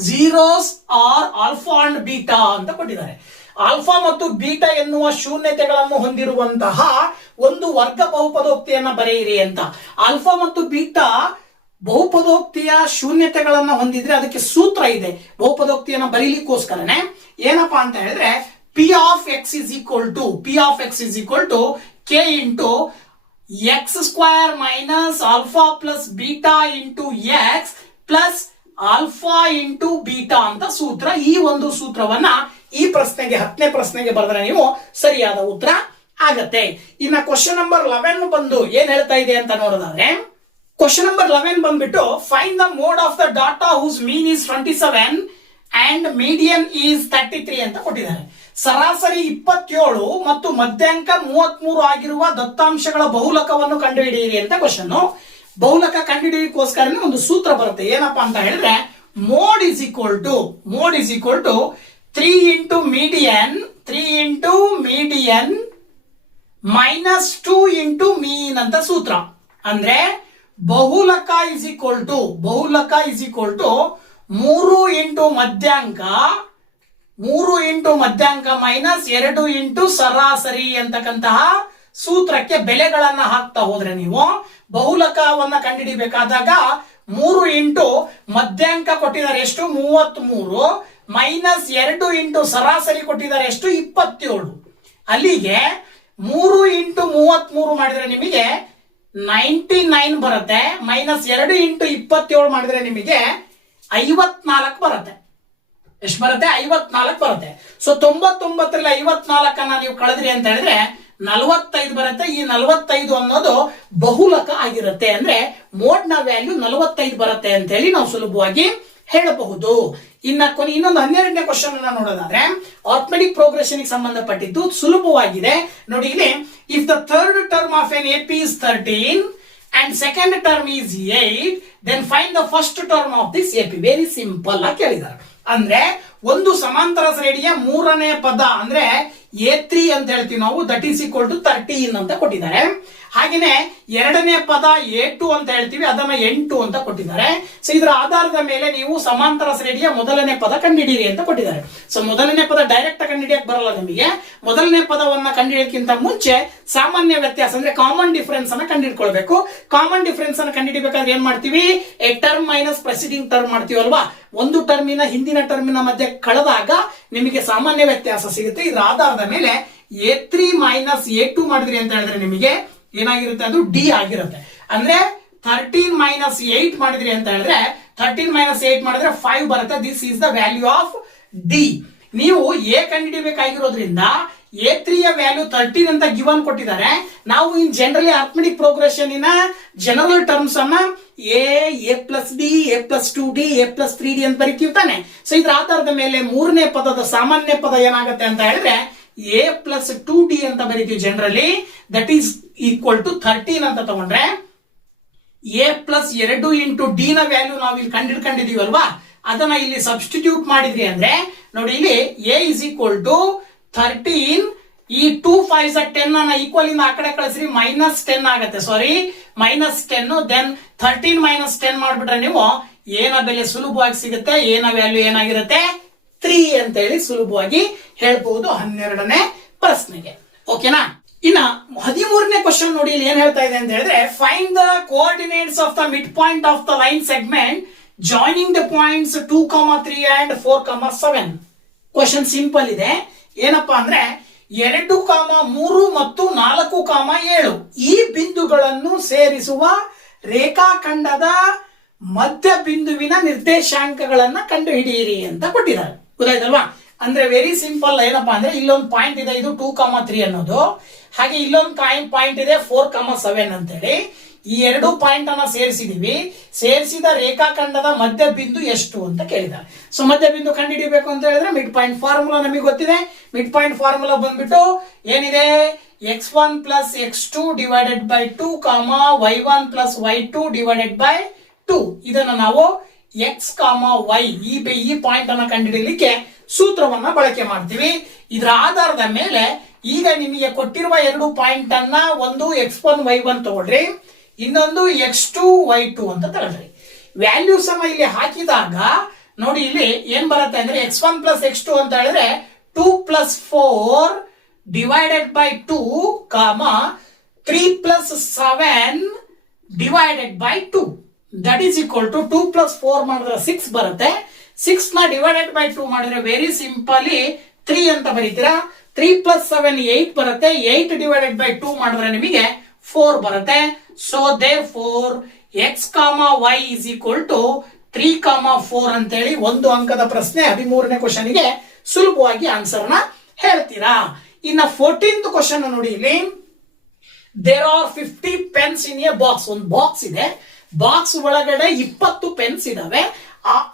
zeros are alpha and beta ಅಂತ ಕೊಟ್ಟಿದ್ದಾರೆ. ಆಲ್ಫಾ ಮತ್ತು ಬೀಟಾ ಎನ್ನುವ ಶೂನ್ಯತೆಗಳನ್ನು ಹೊಂದಿರುವಂತಹ ಒಂದು ವರ್ಗ ಬಹುಪದೋಕ್ತಿಯನ್ನ ಬರೆಯಿರಿ ಅಂತ. ಆಲ್ಫಾ ಮತ್ತು ಬೀಟಾ ಬಹುಪದೋಕ್ತಿಯ ಶೂನ್ಯತೆಗಳನ್ನ ಹೊಂದಿದ್ರೆ ಅದಕ್ಕೆ ಸೂತ್ರ ಇದೆ ಬಹುಪದೋಕ್ತಿಯನ್ನ ಬರೀಲಿಕ್ಕೋಸ್ಕರನೇ. ಏನಪ್ಪಾ ಅಂತ ಹೇಳಿದ್ರೆ p of x is equal to k into x square minus alpha plus beta into x plus alpha into beta ಅಂತ ಸೂತ್ರ. ಈ ಒಂದು ಸೂತ್ರವನ್ನ ಈ ಪ್ರಶ್ನೆಗೆ 10ನೇ ಪ್ರಶ್ನೆಗೆ ಬರೆದ್ರೆ ನೀವು ಸರಿಯಾದ ಉತ್ತರ ಆಗತ್ತೆ. ಇನ್ನ ಕ್ವಶನ್ ನಂಬರ್ 11 ಬಂದು ಏನ್ ಹೇಳ್ತಾ ಇದೆ ಅಂತ ನೋಡೋದಾದ್ರೆ ಕ್ವಶನ್ ನಂಬರ್ 11 ಬಂದ್ಬಿಟ್ಟು find the mode of the data whose mean is 27 and median is 33 ಅಂತ ಕೊಟ್ಟಿದ್ದಾರೆ. ಸರಾಸರಿ 27 ಮತ್ತು ಮಧ್ಯಾಂಕ 33 ಆಗಿರುವ ದತ್ತಾಂಶಗಳ ಬಹುಲಕವನ್ನು ಕಂಡುಹಿಡಿಯಿರಿ ಅಂತ ಕ್ವಶನ್. ಬಹುಲಕ ಕಂಡುಹಿಡಿಯಕ್ಕೋಸ್ಕರ ಒಂದು ಸೂತ್ರ ಬರುತ್ತೆ. ಏನಪ್ಪಾ ಅಂತ ಹೇಳಿದ್ರೆ mode is equal to 3 into median minus 2 into mean ಅಂತ ಸೂತ್ರ. ಅಂದ್ರೆ ಬಹುಲಕ ಇಸ್ ಈಕ್ವಲ್ ಟು 3 ಇಂಟು ಮಧ್ಯಾಂಕ ಮೈನಸ್ 2 ಇಂಟು ಸರಾಸರಿ ಅಂತಕ್ಕಂತಹ ಸೂತ್ರಕ್ಕೆ ಬೆಲೆಗಳನ್ನ ಹಾಕ್ತಾ ಹೋದ್ರೆ ನೀವು ಬಹುಲಕವನ್ನ ಕಂಡುಹಿಡಿಬೇಕಾದಾಗ 3 ಇಂಟು ಮಧ್ಯಾಂಕ ಕೊಟ್ಟಿದ್ದಾರೆ ಎಷ್ಟು 33 ಮೈನಸ್ 2 ಇಂಟು ಸರಾಸರಿ ಕೊಟ್ಟಿದ್ದಾರೆ ಎಷ್ಟು 27. ಅಲ್ಲಿಗೆ 3 ಇಂಟು 33 ಮಾಡಿದ್ರೆ ನಿಮಗೆ 99 ಬರುತ್ತೆ, ಮೈನಸ್ 2 ಇಂಟು 27 ಮಾಡಿದ್ರೆ ನಿಮಗೆ 54 ಬರುತ್ತೆ. ಎಷ್ಟು ಬರುತ್ತೆ? 54 ಬರುತ್ತೆ. ಸೊ 99ರಲ್ಲಿ 54 ನೀವು ಕಳೆದ್ರಿ ಅಂತ ಹೇಳಿದ್ರೆ 45 ಬರುತ್ತೆ. ಈ 45 ಅನ್ನೋದು ಬಹುಲಕ ಆಗಿರುತ್ತೆ. ಅಂದ್ರೆ ಮೋಡ್ ನ ವ್ಯಾಲ್ಯೂ 45 ಬರುತ್ತೆ ಅಂತ ಹೇಳಿ ನಾವು ಸುಲಭವಾಗಿ ಹೇಳಬಹುದು. ಇನ್ನೊಂದು 12ನೇ ಕ್ವಶನ್ ಅನ್ನ ನೋಡೋದಾದ್ರೆ ಆರ್ಥಮೆಟಿಕ್ ಪ್ರೋಗ್ರೆಷನ್ ಸಂಬಂಧಪಟ್ಟಿದ್ದು ಸುಲಭವಾಗಿದೆ ನೋಡಿ. ಇಲ್ಲಿ if the third term of an AP is 13 and second term is 8 then find the first term of this AP. Very simple ಆಗಿ ಕೇಳಿದ್ದಾರೆ. ಅಂದ್ರೆ ಒಂದು ಸಮಾಂತರ ಶ್ರೇಣಿಯ 3ನೇ ಪದ ಅಂದ್ರೆ A3 ಅಂತ ಹೇಳ್ತೀವಿ ನಾವು, ದಟ್ ಈಸ್ ಈಕ್ವಲ್ ಟು 13 ಅಂತ ಕೊಟ್ಟಿದ್ದಾರೆ. ಹಾಗೇನೆ ಎರಡನೇ ಪದ A2 ಅಂತ ಹೇಳ್ತೀವಿ, ಅದನ್ನ N2 ಅಂತ ಕೊಟ್ಟಿದ್ದಾರೆ. ಸೊ ಇದರ ಆಧಾರದ ಮೇಲೆ ನೀವು ಸಮಾಂತರ ಶ್ರೇಣಿಯ ಮೊದಲನೇ ಪದ ಕಂಡುಹಿಡಿಯಿರಿ ಅಂತ ಕೊಟ್ಟಿದ್ದಾರೆ. ಸೊ ಮೊದಲನೇ ಪದ ಡೈರೆಕ್ಟ್ ಕಂಡುಹಿಡಿಯಕ್ಕೆ ಬರಲ್ಲ ನಿಮಗೆ. ಮೊದಲನೇ ಪದವನ್ನ ಕಂಡುಹಿಡಿಯಕ್ಕಿಂತ ಮುಂಚೆ ಸಾಮಾನ್ಯ ವ್ಯತ್ಯಾಸ ಅಂದ್ರೆ ಕಾಮನ್ ಡಿಫರೆನ್ಸ್ ಅನ್ನ ಕಂಡುಹಿಡ್ಕೊಳ್ಬೇಕು. ಕಾಮನ್ ಡಿಫರೆನ್ಸ್ ಅನ್ನ ಕಂಡುಹಿಡಿಬೇಕಾದ್ರೆ ಏನ್ ಮಾಡ್ತೀವಿ, a term minus preceding term ಮಾಡ್ತೀವಲ್ವಾ. ಒಂದು ಟರ್ಮಿನ ಹಿಂದಿನ ಟರ್ಮಿನ ಮಧ್ಯೆ ಕಳೆದಾಗ ನಿಮಗೆ ಸಾಮಾನ್ಯ ವ್ಯತ್ಯಾಸ ಸಿಗುತ್ತೆ. ಇದರ ಆಧಾರದ ಮೇಲೆ A3 ಮೈನಸ್ A2 ಮಾಡಿದ್ರಿ ಅಂತ ಹೇಳಿದ್ರೆ ನಿಮಗೆ ಏನಾಗಿರುತ್ತೆ, ಅದು ಡಿ ಆಗಿರುತ್ತೆ. ಅಂದ್ರೆ 13 ಮೈನಸ್ 8 ಮಾಡಿದ್ರಿ ಅಂತ ಹೇಳಿದ್ರೆ 13 ಮೈನಸ್ 8 ಮಾಡಿದ್ರೆ 5 ಬರುತ್ತೆ. This is the value of D. ನೀವು ಎ ಕಂಡುಹಿಡಿಯಬೇಕಾಗಿರೋದ್ರಿಂದ A3 ಯ ವ್ಯಾಲ್ಯೂ 13 ಅಂತ ಗಿವನ್ ಕೊಟ್ಟಿದ್ದಾರೆ. ನಾವು ಇನ್ ಜನರಲಿ ಅರ್ಥಮೆಟಿಕ್ ಪ್ರೋಗ್ರೆಷನ್ ಇನ ಜನರಲ್ ಟರ್ಮ್ಸ್ ಅನ್ನ A plus D, A plus 2D, A plus 3D ಅಂತ ಬರೀತೀವಿ ತಾನೆ. ಸೊ ಇದ್ರ ಆಧಾರದ ಮೇಲೆ ಮೂರನೇ ಪದದ ಸಾಮಾನ್ಯ ಪದ ಏನಾಗುತ್ತೆ ಅಂತ ಹೇಳಿದ್ರೆ ಎ ಪ್ಲಸ್ 2D ಅಂತ ಬರೀತೀವಿ generally. That is equal to 13 ಅಂತ ತಗೊಂಡ್ರೆ ಎ ಪ್ಲಸ್ 2 ಇಂಟು ಡಿ ನ ವ್ಯಾಲ್ಯೂ ನಾವು ಇಲ್ಲಿ ಕಂಡಿಡ್ಕೊಂಡಿದೀವಲ್ವಾ, ಅದನ್ನ ಇಲ್ಲಿ ಸಬ್ಸ್ಟಿಟ್ಯೂಟ್ ಮಾಡಿದ್ರಿ ಅಂದ್ರೆ ನೋಡಿ ಇಲ್ಲಿ ಎ ಇಸ್ ಈಕ್ವಲ್ ಟು 13. ಈ 2 5 10 ಅನ್ನ ಈಕ್ವಲ್ ಇಂದ ಆ ಕಡೆ ಕಳಿಸ್ರಿ, ಮೈನಸ್ 10 ಆಗುತ್ತೆ. ಸಾರಿ, ಮೈನಸ್ 10. ದೆನ್ 13 ಮೈನಸ್ 10 ಮಾಡ್ಬಿಟ್ರೆ ನೀವು ಏನ ಬೆಲೆ ಸುಲಭವಾಗಿ ಸಿಗುತ್ತೆ. ಏನ ವ್ಯಾಲ್ಯೂ ಏನಾಗಿರುತ್ತೆ, 3 ಅಂತ ಹೇಳಿ ಸುಲಭವಾಗಿ ಹೇಳ್ಬಹುದು 12ನೇ ಪ್ರಶ್ನೆಗೆ. ಓಕೆನಾ. ಇನ್ನ 13ನೇ ಕ್ವಶನ್ ನೋಡಿ ಇಲ್ಲಿ ಏನ್ ಹೇಳ್ತಾ ಇದೆ ಅಂತ ಹೇಳಿದ್ರೆ, find the coordinates of the mid point of the line segment joining the points 2, 3 and 4, 7. Question simple ಇದೆ. ಏನಪ್ಪಾ ಅಂದ್ರೆ 2, 3 ಮತ್ತು 4, 7 ಈ ಬಿಂದುಗಳನ್ನು ಸೇರಿಸುವ ರೇಖಾಖಂಡದ ಮಧ್ಯ ಬಿಂದುವಿನ ನಿರ್ದೇಶಾಂಕಗಳನ್ನ ಕಂಡುಹಿಡಿಯಿರಿ ಅಂತ ಕೊಟ್ಟಿದ್ದಾರೆ. ಗೊತ್ತಾಯ್ತಲ್ವಾ. ಅಂದ್ರೆ ವೆರಿ ಸಿಂಪಲ್. ಏನಪ್ಪಾ ಅಂದ್ರೆ ಇಲ್ಲೊಂದು ಪಾಯಿಂಟ್ ಇದೆ, ಇದು 2, 3 ಅನ್ನೋದು. ಹಾಗೆ ಇಲ್ಲೊಂದು ಪಾಯಿಂಟ್ ಇದೆ 4, 7 ಅಂತ ಹೇಳಿ. ಈ ಎರಡು ಪಾಯಿಂಟ್ ಅನ್ನ ಸೇರಿಸಿದೀವಿ. ಸೇರಿಸಿದ ರೇಖಾಖಂಡದ ಮಧ್ಯ ಬಿಂದು ಎಷ್ಟು ಅಂತ ಕೇಳಿದ್ದಾರೆ. ಸೊ ಮಧ್ಯ ಬಿಂದು ಕಂಡುಹಿಡಿಯಬೇಕು ಅಂತ ಹೇಳಿದ್ರೆ ಮಿಡ್ ಪಾಯಿಂಟ್ ಫಾರ್ಮುಲಾ ನಮಗೆ ಗೊತ್ತಿದೆ. ಮಿಡ್ ಪಾಯಿಂಟ್ ಫಾರ್ಮುಲಾ ಬಂದ್ಬಿಟ್ಟು ಏನಿದೆ, x1 plus x2 divided by 2, y1 plus y2 divided by 2. ಇದನ್ನ ನಾವು x, y ಈ ಪಾಯಿಂಟ್ ಅನ್ನ ಕಂಡುಹಿಡಿಯಲಿಕ್ಕೆ ಸೂತ್ರವನ್ನ ಬಳಕೆ ಮಾಡ್ತೀವಿ. ಇದರ ಆಧಾರದ ಮೇಲೆ ಈಗ ನಿಮಗೆ ಕೊಟ್ಟಿರುವ ಎರಡು ಪಾಯಿಂಟ್ ಅನ್ನ ಒಂದು x1 y1 ತಗೊಳ್ರಿ, ಇನ್ನೊಂದು x2 y2 ಅಂತ ತಗೊಳ್ರಿ. ವ್ಯಾಲ್ಯೂಸ್ ಅನ್ನ ಇಲ್ಲಿ ಹಾಕಿದಾಗ ನೋಡಿ ಇಲ್ಲಿ ಏನ್ ಬರುತ್ತೆ ಅಂದ್ರೆ x1 ಪ್ಲಸ್ x2 ಅಂತ ಹೇಳಿದ್ರೆ 2 plus 4 divided by 2, 3 plus 7 divided by 2. That is equal to 2 plus 4 ಮಾಡಿದ್ರೆ 6 ಬರುತ್ತೆ. 6 ನ ಡಿವೈಡೆಡ್ ಬೈ 2 ಮಾಡಿದ್ರೆ ವೆರಿ ಸಿಂಪಲಿ 3 ಅಂತ ಬರೀತೀರಾ. 3 ಪ್ಲಸ್ 7 8 ಬರುತ್ತೆ. 8 ಡಿವೈಡೆಡ್ ಬೈ 2 ಮಾಡಿದ್ರೆ ನಿಮಗೆ 4 ಬರುತ್ತೆ. So therefore x, y is equal to 3, 4 ಅಂತೇಳಿ ಒಂದು ಅಂಕದ ಪ್ರಶ್ನೆ 13ನೇ ಕ್ವಶನ್ ಗೆ ಸುಲಭವಾಗಿ ಆನ್ಸರ್ ನ ಹೇಳ್ತೀರಾ. ಇನ್ನ 14th ಕ್ವಶನ್ ನೋಡಿ ಇಲ್ಲಿ, there are 50 pens in a box. ಒಂದು ಬಾಕ್ಸ್ ಇದೆ, ಬಾಕ್ಸ್ ಒಳಗಡೆ 20 ಪೆನ್ಸ್ ಇದಾವೆ.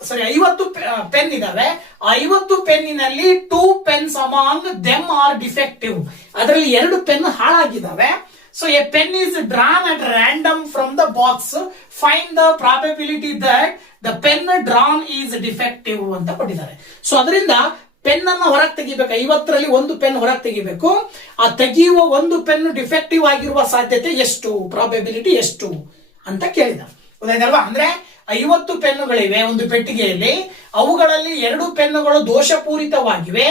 50 ಪೆನ್ ಇದಾವೆ. 50 ಪೆನ್ನಿನಲ್ಲಿ 2 pens among them are defective. ಅದರಲ್ಲಿ 2 ಪೆನ್ ಹಾಳಾಗಿದ್ದಾವೆ. So a pen is drawn at random from the box. Find the probability that the pen drawn is defective ಅಂತ ಕೊಟ್ಟಿದ್ದಾರೆ. ಸೊ ಅದರಿಂದ ಪೆನ್ ಅನ್ನ ಹೊರಗೆ ತೆಗಿಬೇಕು. 50ರಲ್ಲಿ ಒಂದು ಪೆನ್ ಹೊರಗೆ ತೆಗಿಬೇಕು. ಆ ತೆಗೆಯುವ ಒಂದು ಪೆನ್ ಡಿಫೆಕ್ಟಿವ್ ಆಗಿರುವ ಸಾಧ್ಯತೆ ಎಷ್ಟು, ಪ್ರಾಬಬಿಲಿಟಿ ಎಷ್ಟು ಅಂತ ಕೇಳಿದ. ಗೊತ್ತಾಯ್ತಲ್ವಾ. ಅಂದ್ರೆ 50 ಪೆನ್ನುಗಳಿವೆ ಒಂದು ಪೆಟ್ಟಿಗೆಯಲ್ಲಿ, ಅವುಗಳಲ್ಲಿ 2 ಪೆನ್ನುಗಳು ದೋಷಪೂರಿತವಾಗಿವೆ.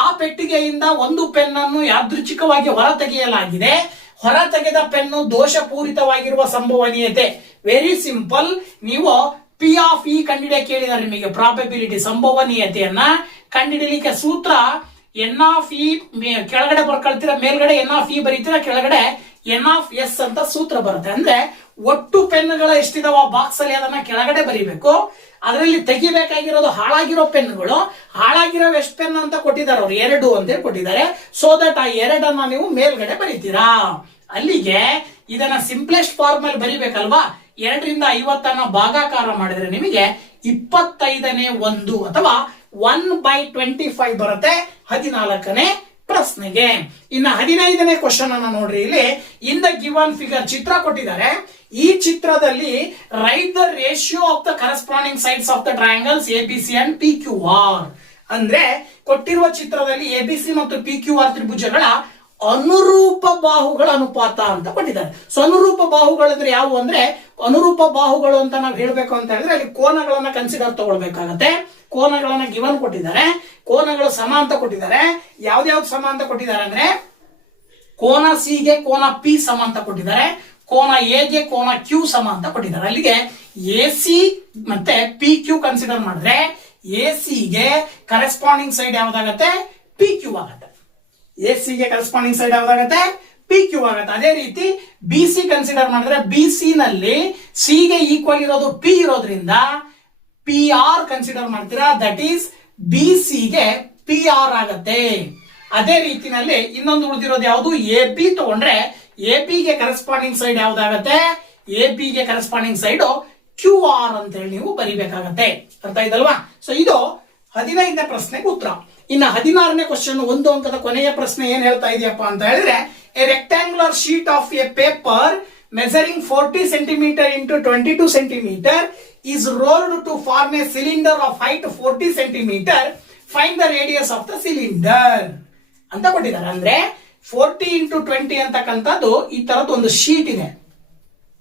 ಆ ಪೆಟ್ಟಿಗೆಯಿಂದ ಒಂದು ಪೆನ್ ಅನ್ನು ಯಾದೃಚ್ಛಿಕವಾಗಿ ಹೊರ ತೆಗೆಯಲಾಗಿದೆ. ಹೊರ ತೆಗೆದ ಪೆನ್ನು ದೋಷಪೂರಿತವಾಗಿರುವ ಸಂಭವನೀಯತೆ ವೆರಿ ಸಿಂಪಲ್. ನೀವು ಪಿ ಆಫ್ ಇ ಕಂಡುಹಿಡಿಯ ಕೇಳಿದಾರೆ ನಿಮಗೆ. ಪ್ರಾಬಬಿಲಿಟಿ ಸಂಭವನೀಯತೆಯನ್ನ ಕಂಡುಹಿಡಿಯಲಿಕ್ಕೆ ಸೂತ್ರ ಎನ್ ಆಫ್ ಇ ಕೆಳಗಡೆ ಬರ್ಕೊಳ್ತೀರಾ, ಮೇಲ್ಗಡೆ ಎನ್ ಆಫ್ ಇ ಬರೀತೀರಾ, ಕೆಳಗಡೆ ಎನ್ ಆಫ್ ಎಸ್ ಅಂತ ಸೂತ್ರ ಬರುತ್ತೆ. ಅಂದ್ರೆ ಒಟ್ಟು ಪೆನ್ನುಗಳು ಎಷ್ಟಿದಾವ ಬಾಕ್ಸ್ ಅಲ್ಲಿ ಅದನ್ನ ಕೆಳಗಡೆ ಬರೀಬೇಕು. ಅದರಲ್ಲಿ ತೆಗಿಬೇಕಾಗಿರೋದು ಹಾಳಾಗಿರೋ ಪೆನ್ನುಗಳು. ಹಾಳಾಗಿರೋ ಎಷ್ಟು ಪೆನ್ ಅಂತ ಕೊಟ್ಟಿದ್ದಾರೆ ಅವರು, 2 ಅಂತ ಕೊಟ್ಟಿದ್ದಾರೆ. ಸೊ ದಟ್ ಆ 2ಅನ್ನ ನೀವು ಮೇಲ್ಗಡೆ ಬರೀತೀರಾ. ಅಲ್ಲಿಗೆ ಇದನ್ನ ಸಿಂಪ್ಲೆಸ್ಟ್ ಫಾರ್ಮ್ ಅಲ್ಲಿ ಬರಿಬೇಕಲ್ವಾ. 2ರಿಂದ 50 ಭಾಗಾಕಾರ ಮಾಡಿದ್ರೆ ನಿಮಗೆ 25ನೇ 1 ಅಥವಾ 1/25 ಬರುತ್ತೆ 14ನೇ ಪ್ರಶ್ನೆಗೆ. ಇನ್ನು 15ನೇ ಕ್ವಶನ್ ಅನ್ನ ನೋಡ್ರಿ. ಇಲ್ಲಿ ಇನ್ ದ ಗಿವನ್ ಫಿಗರ್ ಚಿತ್ರ ಕೊಟ್ಟಿದ್ದಾರೆ. ಈ ಚಿತ್ರದಲ್ಲಿ right the ratio of the corresponding sides of the triangles ABC and PQR. ಅಂದ್ರೆ ಕೊಟ್ಟಿರುವ ಚಿತ್ರದಲ್ಲಿ ಎಬಿಸಿ ಮತ್ತು PQR ತ್ರಿಭುಜಗಳ ಅನುರೂಪ ಬಾಹುಗಳ ಅನುಪಾತ ಅಂತ ಕೊಟ್ಟಿದ್ದಾರೆ. ಸೊ ಅನುರೂಪ ಬಾಹುಗಳಂದ್ರೆ ಯಾವುವು ಅಂದ್ರೆ, ಅನುರೂಪ ಬಾಹುಗಳು ಅಂತ ನಾವು ಹೇಳ್ಬೇಕು ಅಂತ ಹೇಳಿದ್ರೆ ಅಲ್ಲಿ ಕೋನಗಳನ್ನ ಕನ್ಸಿಡರ್ ತಗೊಳ್ಬೇಕಾಗತ್ತೆ. ಕೋನಗಳನ್ನ ಗಿವನ್ ಕೊಟ್ಟಿದ್ದಾರೆ, ಕೋನಗಳು ಸಮ ಅಂತ ಕೊಟ್ಟಿದ್ದಾರೆ. ಯಾವ್ದ್ಯಾವ್ದು ಸಮ ಅಂತ ಕೊಟ್ಟಿದ್ದಾರೆ ಅಂದ್ರೆ, ಕೋನ ಸಿ ಗೆ ಕೋನ ಪಿ ಸಮ ಅಂತ ಕೊಟ್ಟಿದ್ದಾರೆ, ಕೋನ ಎ ಗೆ ಕೋನ ಕ್ಯೂ ಸಮ ಅಂತ ಕೊಟ್ಟಿದ್ದಾರೆ. ಅಲ್ಲಿಗೆ ಎ ಸಿ ಮತ್ತೆ ಪಿ ಕ್ಯೂ ಕನ್ಸಿಡರ್ ಮಾಡಿದ್ರೆ ಎ ಸಿ ಗೆ ಕರೆಸ್ಪಾಂಡಿಂಗ್ ಸೈಡ್ ಯಾವ್ದಾಗತ್ತೆ, ಪಿ ಕ್ಯೂ ಆಗತ್ತೆ. ಎ ಸಿ ಗೆ ಕರೆಸ್ಪಾಂಡಿಂಗ್ ಸೈಡ್ ಯಾವ್ದಾಗತ್ತೆ, ಪಿ ಕ್ಯೂ ಆಗತ್ತೆ. ಅದೇ ರೀತಿ ಬಿ ಸಿ ಕನ್ಸಿಡರ್ ಮಾಡಿದ್ರೆ ಬಿ ಸಿ ನಲ್ಲಿ ಸಿ ಗೆ ಈಕ್ವಲ್ ಇರೋದು ಪಿ ಇರೋದ್ರಿಂದ ಪಿ ಆರ್ ಕನ್ಸಿಡರ್ ಮಾಡ್ತೀರಾ, ದಟ್ ಈಸ್ ಬಿ ಸಿ ಗೆ ಪಿ ಆರ್ ಆಗತ್ತೆ. ಅದೇ ರೀತಿನಲ್ಲಿ ಇನ್ನೊಂದು ಉಳಿದಿರೋದು ಯಾವುದು, ಎ ಪಿ ತಗೊಂಡ್ರೆ ಎ ಪಿ ಗೆ ಕರೆಸ್ಪಾಂಡಿಂಗ್ ಸೈಡ್ ಯಾವ್ದಾಗತ್ತೆ, ಎ ಪಿ ಗೆ ಕರೆಸ್ಪಾಂಡಿಂಗ್ ಸೈಡ್ ಕ್ಯೂ ಆರ್ ಅಂತ ಹೇಳಿ ನೀವು ಬರಿಬೇಕಾಗತ್ತೆ. ಅರ್ಥ ಆಯ್ತಲ್ವಾ? ಸೊ ಇದು 15ನೇ ಪ್ರಶ್ನೆಗೆ ಉತ್ತರ. ಇನ್ನು 16ನೇ ಕ್ವಶನ್, ಒಂದು ಅಂಕದ ಕೊನೆಯ ಪ್ರಶ್ನೆ ಏನ್ ಹೇಳ್ತಾ ಇದೆಯಪ್ಪ ಅಂತ ಹೇಳಿದ್ರೆ, A rectangular sheet of A paper measuring 40 cm into 22 cm is rolled to form a cylinder of height 40 cm. Find the radius of the cylinder ಅಂತ ಕೊಟ್ಟಿದ್ದಾರೆ. ಅಂದ್ರೆ 40 into 20 ಅಂತಕ್ಕಂಥದ್ದು ಈ ತರದ್ದು ಒಂದು ಶೀಟ್ ಇದೆ,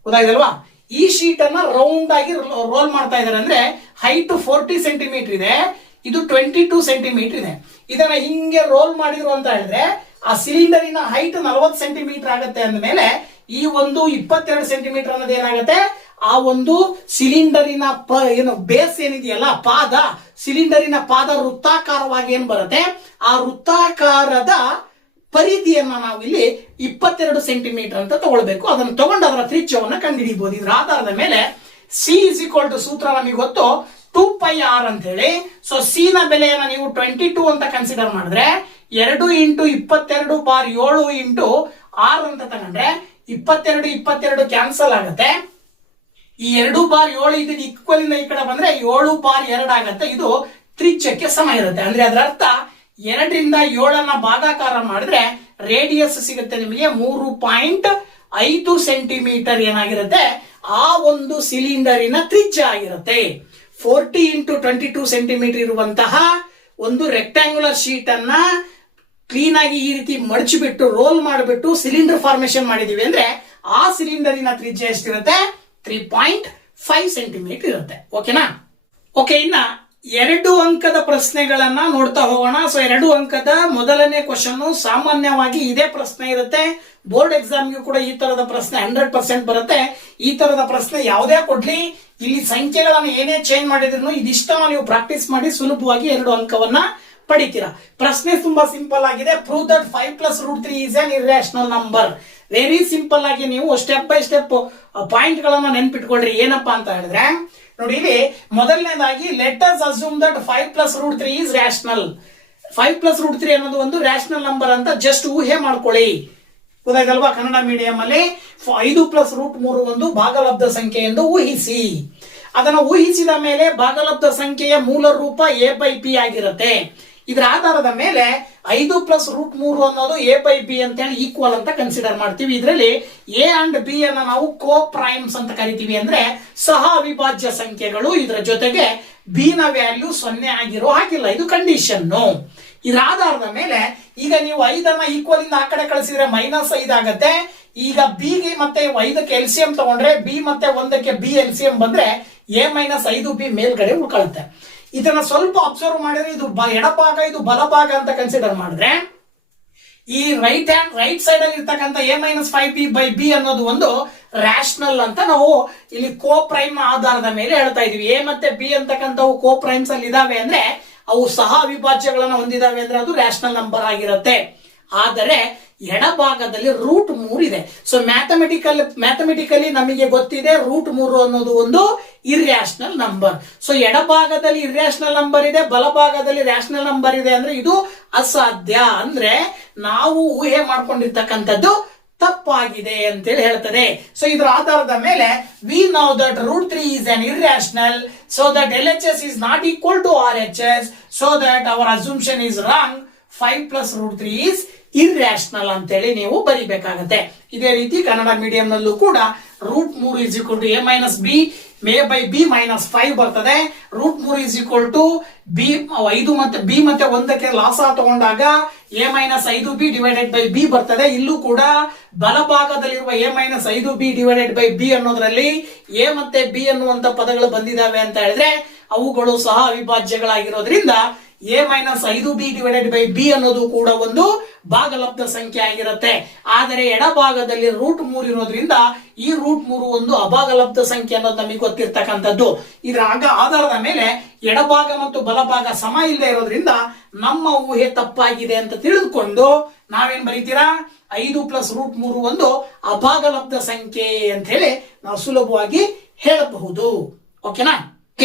ಗೊತ್ತಾಯ್ತಲ್ವಾ? ಈ ಶೀಟ್ ಅನ್ನ ರೌಂಡ್ ಆಗಿ ರೋಲ್ ಮಾಡ್ತಾ ಇದ್ದಾರೆ. ಅಂದ್ರೆ ಹೈಟ್ 40 ಸೆಂಟಿಮೀಟರ್ ಇದೆ, ಇದು 22 ಸೆಂಟಿಮೀಟರ್ ಇದೆ. ಇದನ್ನ ಹಿಂಗೆ ರೋಲ್ ಮಾಡಿದ್ರು ಅಂತ ಹೇಳಿದ್ರೆ ಆ ಸಿಲಿಂಡರಿನ ಹೈಟ್ 40 ಸೆಂಟಿಮೀಟರ್ ಆಗುತ್ತೆ. ಅಂದ್ಮೇಲೆ ಈ ಒಂದು 22 ಸೆಂಟಿಮೀಟರ್ ಅನ್ನೋದು ಏನಾಗುತ್ತೆ, ಆ ಒಂದು ಸಿಲಿಂಡರಿನ ಏನು ಬೇಸ್ ಏನಿದೆಯಲ್ಲ, ಪಾದ, ಸಿಲಿಂಡರಿನ ಪಾದ ವೃತ್ತಾಕಾರವಾಗಿ ಏನ್ ಬರುತ್ತೆ, ಆ ವೃತ್ತಾಕಾರದ ಪರಿಧಿಯನ್ನ ನಾವು ಇಲ್ಲಿ 22 ಸೆಂಟಿಮೀಟರ್ ಅಂತ ತಗೊಳ್ಬೇಕು. ಅದನ್ನು ತಗೊಂಡು ಅದರ ತ್ರಿಜ್ಯವನ್ನ ಕಂಡುಹಿಡಿಯಬಹುದು. ಇದರ ಆಧಾರದ ಮೇಲೆ ಸಿ ಇಸ್ ಈಕ್ವಲ್ ಟು ಸೂತ್ರ ನಮಗೆ ಗೊತ್ತು 2πr ಅಂತ ಹೇಳಿ. ಸೊ ಸಿ ನ ಬೆಲೆಯನ್ನ ನೀವು 22 ಅಂತ ಕನ್ಸಿಡರ್ ಮಾಡಿದ್ರೆ 2 ಇಂಟು 22 ಬಾರ್ 7 ಇಂಟು 6 ಅಂತ ತಗೊಂಡ್ರೆ 22 ಕ್ಯಾನ್ಸಲ್ ಆಗುತ್ತೆ. ಈ 2 ಬಾರ್ 7 ಇದು ಈಕ್ವಲ್ ಇಂದ ಈ ಕಡೆ ಬಂದ್ರೆ 7 ಬಾರ್ 2 ಆಗತ್ತೆ. ಇದು ತ್ರಿಜ್ಯಕ್ಕೆ ಸಮ ಇರುತ್ತೆ. ಅಂದ್ರೆ ಅದರ ಅರ್ಥ 2 ರಿಂದ 7 ಭಾಗಾಕಾರ ಮಾಡಿದ್ರೆ ರೇಡಿಯಸ್ ಸಿಗುತ್ತೆ ನಿಮಗೆ 3.5 ಸೆಂಟಿಮೀಟರ್ ಏನಾಗಿರುತ್ತೆ, ಆ ಒಂದು ಸಿಲಿಂಡರಿನ ತ್ರಿಜ್ಯ ಆಗಿರುತ್ತೆ. 40 ಇಂಟು 22 ಸೆಂಟಿಮೀಟರ್ ಇರುವಂತಹ ಒಂದು ರೆಕ್ಟಾಂಗ್ಯುಲರ್ ಶೀಟ್ ಅನ್ನ ಕ್ಲೀನ್ ಆಗಿ ಈ ರೀತಿ ಮಡಚಿಬಿಟ್ಟು ರೋಲ್ ಮಾಡಿಬಿಟ್ಟು ಸಿಲಿಂಡರ್ ಫಾರ್ಮೇಶನ್ ಮಾಡಿದೀವಿ ಅಂದ್ರೆ ಆ ಸಿಲಿಂಡರಿನ ತ್ರಿಜ್ಯ ಎಷ್ಟಿರುತ್ತೆ, 3.5 ಸೆಂಟಿಮೀಟರ್ ಇರುತ್ತೆ. ಓಕೆನಾ? ಓಕೆ, ಇನ್ನ 2 ಅಂಕದ ಪ್ರಶ್ನೆಗಳನ್ನ ನೋಡ್ತಾ ಹೋಗೋಣ. ಸೊ 2 ಅಂಕದ ಮೊದಲನೇ ಕ್ವಶನ್ ಸಾಮಾನ್ಯವಾಗಿ ಇದೇ ಪ್ರಶ್ನೆ ಇರುತ್ತೆ. ಬೋರ್ಡ್ ಎಕ್ಸಾಮ್ಗೂ ಕೂಡ ಈ ತರದ ಪ್ರಶ್ನೆ 100% ಬರುತ್ತೆ. ಈ ತರದ ಪ್ರಶ್ನೆ ಯಾವುದೇ ಕೊಡ್ಲಿ, ಇಲ್ಲಿ ಸಂಖ್ಯೆಗಳನ್ನು ಏನೇ ಚೇಂಜ್ ಮಾಡಿದ್ರು ಇದಿಷ್ಟನ್ನು ನೀವು ಪ್ರಾಕ್ಟೀಸ್ ಮಾಡಿ ಸುಲಭವಾಗಿ 2 ಅಂಕವನ್ನ ಪಡಿತೀರಾ. ಪ್ರಶ್ನೆ ತುಂಬಾ ಸಿಂಪಲ್ ಆಗಿದೆ. Prove that 5 + √3 is an irrational number. Very simple ಆಗಿ ನೀವು ಸ್ಟೆಪ್ ಬೈ ಸ್ಟೆಪ್ ಪಾಯಿಂಟ್ ಗಳನ್ನ ನೆನ್ಪಿಟ್ಕೊಳ್ರಿ. ಏನಪ್ಪಾ ಅಂತ ಹೇಳಿದ್ರೆ ನೋಡಿ, ಇಲ್ಲಿ ಮೊದಲನೇದಾಗಿ let us assume that 5 + √3 is rational. 5 + √3 ಅನ್ನೋದು ಒಂದು ರ್ಯಾಷನಲ್ ನಂಬರ್ ಅಂತ ಜಸ್ಟ್ ಊಹೆ ಮಾಡ್ಕೊಳ್ಳಿ. ಗೊತ್ತಾಯ್ತಲ್ವಾ? ಕನ್ನಡ ಮೀಡಿಯಂ ಅಲ್ಲಿ 5 + √3 ಒಂದು ಭಾಗಲಬ್ಧ ಸಂಖ್ಯೆ ಎಂದು ಊಹಿಸಿ. ಅದನ್ನು ಊಹಿಸಿದ ಮೇಲೆ ಭಾಗಲಬ್ಧ ಸಂಖ್ಯೆಯ ಮೂಲ ರೂಪ a/b ಆಗಿರುತ್ತೆ. ಇದರ ಆಧಾರದ ಮೇಲೆ 5 + √3 ಅನ್ನೋದು a/b ಅಂತ ಹೇಳಿ ಈಕ್ವಲ್ ಅಂತ ಕನ್ಸಿಡರ್ ಮಾಡ್ತೀವಿ. ಇದರಲ್ಲಿ a ಅಂಡ್ b ಅನ್ನ ನಾವು ಕೋ ಪ್ರೈಮ್ಸ್ ಅಂತ ಕರಿತೀವಿ, ಅಂದ್ರೆ ಸಹ ಅವಿಭಾಜ್ಯ ಸಂಖ್ಯೆಗಳು. ಇದರ ಜೊತೆಗೆ b ನ ವ್ಯಾಲ್ಯೂ 0 ಆಗಿರೋ ಹಾಗಿಲ್ಲ, ಇದು ಕಂಡೀಷನ್. ಇದರ ಆಧಾರದ ಮೇಲೆ ಈಗ ನೀವು 5 ಅನ್ನ ಈಕ್ವಲ್ ಇಂದ ಆ ಕಡೆ ಕಳಿಸಿದ್ರೆ -5 ಆಗತ್ತೆ. ಈಗ b ಗೆ ಮತ್ತೆ 5ಕ್ಕೆ ಎಲ್ಸಿಎಂ ತಗೊಂಡ್ರೆ b ಮತ್ತೆ 1ಕ್ಕೆ b ಎಲ್ಸಿಎಂ ಬಂದ್ರೆ a - 5b ಮೇಲ್ಗಡೆ ಉಳ್ಕೊಳ್ಳುತ್ತೆ. ಇದನ್ನ ಸ್ವಲ್ಪ ಅಬ್ಸರ್ವ್ ಮಾಡಿದ್ರೆ ಇದು ಎಡಭಾಗ, ಇದು ಬಲಭಾಗ ಅಂತ ಕನ್ಸಿಡರ್ ಮಾಡಿದ್ರೆ ಈ ರೈಟ್ ಸೈಡ್ ಅಲ್ಲಿ ಇರ್ತಕ್ಕಂಥ a - 5b/b ಅನ್ನೋದು ಒಂದು ರ್ಯಾಷನಲ್ ಅಂತ ನಾವು ಇಲ್ಲಿ ಕೋ ಪ್ರೈಮ್ ಆಧಾರದ ಮೇಲೆ ಹೇಳ್ತಾ ಇದೀವಿ. a ಮತ್ತೆ b ಅಂತಕ್ಕಂಥವು ಕೋ ಪ್ರೈಮ್ಸ್ ಅಲ್ಲಿ ಇದಾವೆ ಅಂದ್ರೆ ಅವು ಸಹ ಅವಿಭಾಜ್ಯಗಳನ್ನ ಹೊಂದಿದಾವೆ ಅಂದ್ರೆ ಅದು ರ್ಯಾಷನಲ್ ನಂಬರ್ ಆಗಿರುತ್ತೆ. ಆದರೆ ಎಡಭಾಗದಲ್ಲಿ √3 ಇದೆ. ಸೊ ಮ್ಯಾಥಮೆಟಿಕಲಿ ನಮಗೆ ಗೊತ್ತಿದೆ √3 ಅನ್ನೋದು ಒಂದು ಇರ್ಯಾಷನಲ್ ನಂಬರ್. ಸೊ ಎಡಭಾಗದಲ್ಲಿ ಇರ್ಯಾಷನಲ್ ನಂಬರ್ ಇದೆ, ಬಲಭಾಗದಲ್ಲಿ ರ್ಯಾಷನಲ್ ನಂಬರ್ ಇದೆ ಅಂದ್ರೆ ಇದು ಅಸಾಧ್ಯ. ಅಂದ್ರೆ ನಾವು ಊಹೆ ಮಾಡ್ಕೊಂಡಿರ್ತಕ್ಕಂಥದ್ದು ತಪ್ಪಾಗಿದೆ ಅಂತೇಳಿ ಹೇಳ್ತದೆ. ಸೊ ಇದರ ಆಧಾರದ ಮೇಲೆ we know that √3 is an irrational, so that LHS is not equal to RHS, so that our assumption is wrong. 5 + √3 is irrational ಅಂತೇಳಿ ನೀವು ಬರಿಬೇಕಾಗತ್ತೆ. ಇದೇ ರೀತಿ ಕನ್ನಡ ಮೀಡಿಯಂ ನಲ್ಲೂ ಕೂಡ √3 = a - b A by B -5 ಬರ್ತದೆ. √3 ಇಸ್ ಈಕ್ವಲ್ ಟು ಬಿ 5 ಮತ್ತೆ B ಮತ್ತೆ 1ಕ್ಕೆ ಲಾಸ ತಗೊಂಡಾಗ a -5b divided by B ಬರ್ತದೆ. ಇಲ್ಲೂ ಕೂಡ ಬಲಭಾಗದಲ್ಲಿರುವ a -5b divided by B ಅನ್ನೋದ್ರಲ್ಲಿ a ಮತ್ತೆ b ಅನ್ನುವಂತ ಪದಗಳು ಬಂದಿದಾವೆ ಅಂತ ಹೇಳಿದ್ರೆ ಅವುಗಳು ಸಹ ಅವಿಭಾಜ್ಯಗಳಾಗಿರೋದ್ರಿಂದ a -5b divided by B ಅನ್ನೋದು ಕೂಡ ಒಂದು ಭಾಗಲಬ್ಧ ಸಂಖ್ಯೆ ಆಗಿರುತ್ತೆ. ಆದರೆ ಎಡಭಾಗದಲ್ಲಿ √3 ಇರೋದ್ರಿಂದ ಈ √3 ಒಂದು ಅಭಾಗಲಬ್ಧ ಸಂಖ್ಯೆ ಅನ್ನೋದು ನಮಗೆ ಗೊತ್ತಿರ್ತಕ್ಕಂಥದ್ದು. ಇದರ ಆಧಾರದ ಮೇಲೆ ಎಡಭಾಗ ಮತ್ತು ಬಲಭಾಗ ಸಮ ಇಲ್ಲದೆ ಇರೋದ್ರಿಂದ ನಮ್ಮ ಊಹೆ ತಪ್ಪಾಗಿದೆ ಅಂತ ತಿಳಿದುಕೊಂಡು ನಾವೇನ್ ಬರೀತೀರಾ 5 + √3 ಒಂದು ಅಭಾಗಲಬ್ಧ ಸಂಖ್ಯೆ ಅಂತ ಹೇಳಿ ನಾವು ಸುಲಭವಾಗಿ ಹೇಳಬಹುದು. ಓಕೆನಾ?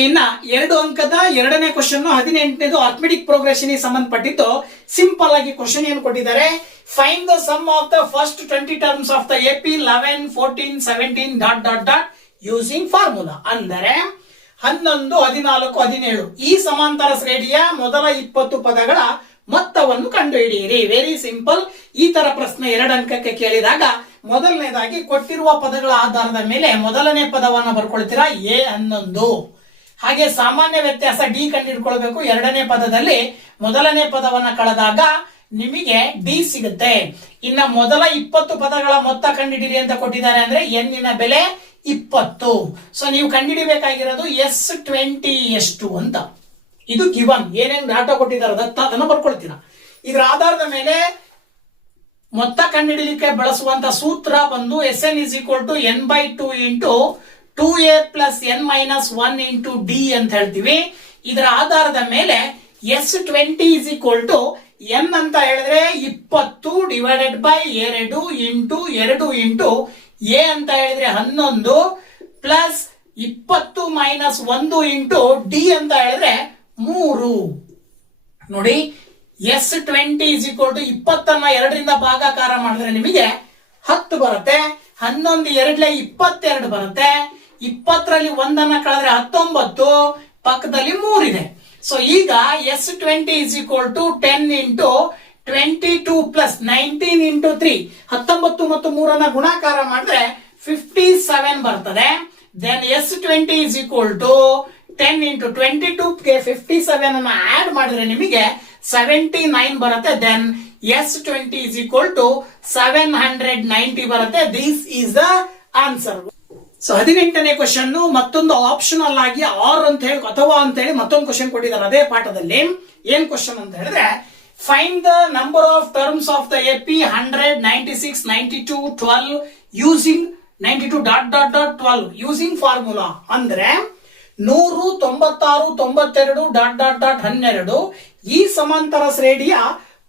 ಇನ್ನ 2 ಅಂಕದ 2ನೇ ಕ್ವಶನ್ 18ನೇದು ಅರ್ಥಮೆಟಿಕ್ ಪ್ರೋಗ್ರೆಷನ್ ಸಂಬಂಧಪಟ್ಟಿದ್ದು. ಸಿಂಪಲ್ ಆಗಿ ಕ್ವಶನ್ ಏನು ಕೊಟ್ಟಿದ್ದಾರೆ, find the sum of the first 20 terms of the AP 11, 14, 17 ... using formula. ಅಂದರೆ 11, 14, 17 ಈ ಸಮಾಂತರ ಶ್ರೇಣಿಯ ಮೊದಲ 20 ಪದಗಳ ಮೊತ್ತವನ್ನು ಕಂಡುಹಿಡಿಯಿರಿ. Very simple. ಈ ತರ ಪ್ರಶ್ನೆ 2 ಅಂಕಕ್ಕೆ ಕೇಳಿದಾಗ ಮೊದಲನೇದಾಗಿ ಕೊಟ್ಟಿರುವ ಪದಗಳ ಆಧಾರದ ಮೇಲೆ ಮೊದಲನೇ ಪದವನ್ನು ಬರ್ಕೊಳ್ತೀರಾ A11. ಹಾಗೆ ಸಾಮಾನ್ಯ ವ್ಯತ್ಯಾಸ ಡಿ ಕಂಡುಹಿಡ್ಕೊಳ್ಬೇಕು. 2ನೇ ಪದದಲ್ಲಿ ಮೊದಲನೇ ಪದವನ್ನ ಕಳೆದಾಗ ನಿಮಗೆ ಡಿ ಸಿಗುತ್ತೆ. ಇನ್ನ ಮೊದಲ 20 ಪದಗಳ ಮೊತ್ತ ಕಂಡುಹಿಡಿರಿ ಅಂತ ಕೊಟ್ಟಿದ್ದಾರೆ ಅಂದ್ರೆ ಎನ್ನಿನ ಬೆಲೆ 20. ಸೊ ನೀವು ಕಂಡುಹಿಡಿಬೇಕಾಗಿರೋದು S20 ಎಷ್ಟು ಅಂತ. ಇದು ಗಿವನ್ ಏನೇನು ಡಾಟಾ ಕೊಟ್ಟಿದ್ದಾರೆ ಅದನ್ನು ಬರ್ಕೊಳ್ತೀರಾ. ಇದರ ಆಧಾರದ ಮೇಲೆ ಮೊತ್ತ ಕಂಡುಹಿಡಿಯಲಿಕ್ಕೆ ಬಳಸುವಂತ ಸೂತ್ರ ಬಂದು SN = n/2 into 2a + n - 1 into D ಅಂತ ಹೇಳ್ತೀವಿ. ಇದರ ಆಧಾರದ ಮೇಲೆ S20 = n ಅಂತ ಹೇಳಿದ್ರೆ 20 divided by 2 into 2 into a ಅಂತ ಹೇಳಿದ್ರೆ 11 ಪ್ಲಸ್ 20 - 1 ಇಂಟು ಡಿ ಅಂತ ಹೇಳಿದ್ರೆ 3. ನೋಡಿ S20 = 20ಅನ್ನ 2ರಿಂದ ಭಾಗಾಕಾರ ಮಾಡಿದ್ರೆ ನಿಮಗೆ 10 ಬರುತ್ತೆ. 11 2 22 ಬರುತ್ತೆ. 20ರಲ್ಲಿ 1ಅನ್ನ ಕಳೆದ್ರೆ 19, ಪಕ್ಕದಲ್ಲಿ 3 ಇದೆ. ಸೊ ಈಗ S20 = 10 ಇಂಟು 22 ಪ್ಲಸ್ 19 ಇಂಟು 3 19 ಮತ್ತು 3ಅನ್ನ ಗುಣಾಕಾರ ಮಾಡಿದ್ರೆ 57 ಬರ್ತದೆ. ದೆನ್ S20 = 10 ಇಂಟು 22ಗೆ 57 ಅನ್ನ ಆಡ್ ಮಾಡಿದ್ರೆ ನಿಮಗೆ 79 ಬರುತ್ತೆ. ದೆನ್ S20 = 790 ಬರುತ್ತೆ. This is the answer. So 18ನೇ ಕ್ವಶನ್ ಮತ್ತೊಂದು ಆಪ್ಷನಲ್ ಆಗಿ ಆರ್ ಅಂತ ಹೇಳಿ ಅಥವಾ ಅಂತ ಹೇಳಿ ಮತ್ತೊಂದು ಕ್ವಶನ್ ಕೊಟ್ಟಿದ್ದಾರೆ ಅದೇ ಪಾಠದಲ್ಲಿ. ಏನ್ ಕ್ವಶನ್ ಅಂತ ಹೇಳಿದ್ರೆ, find the number of terms of the AP 100, 96, 92, 12 using 92 ... 12 using formula. ಅಂದ್ರೆ 100, 96, 92 ... 12 ಈ ಸಮಾಂತರ ಶ್ರೇಣಿಯ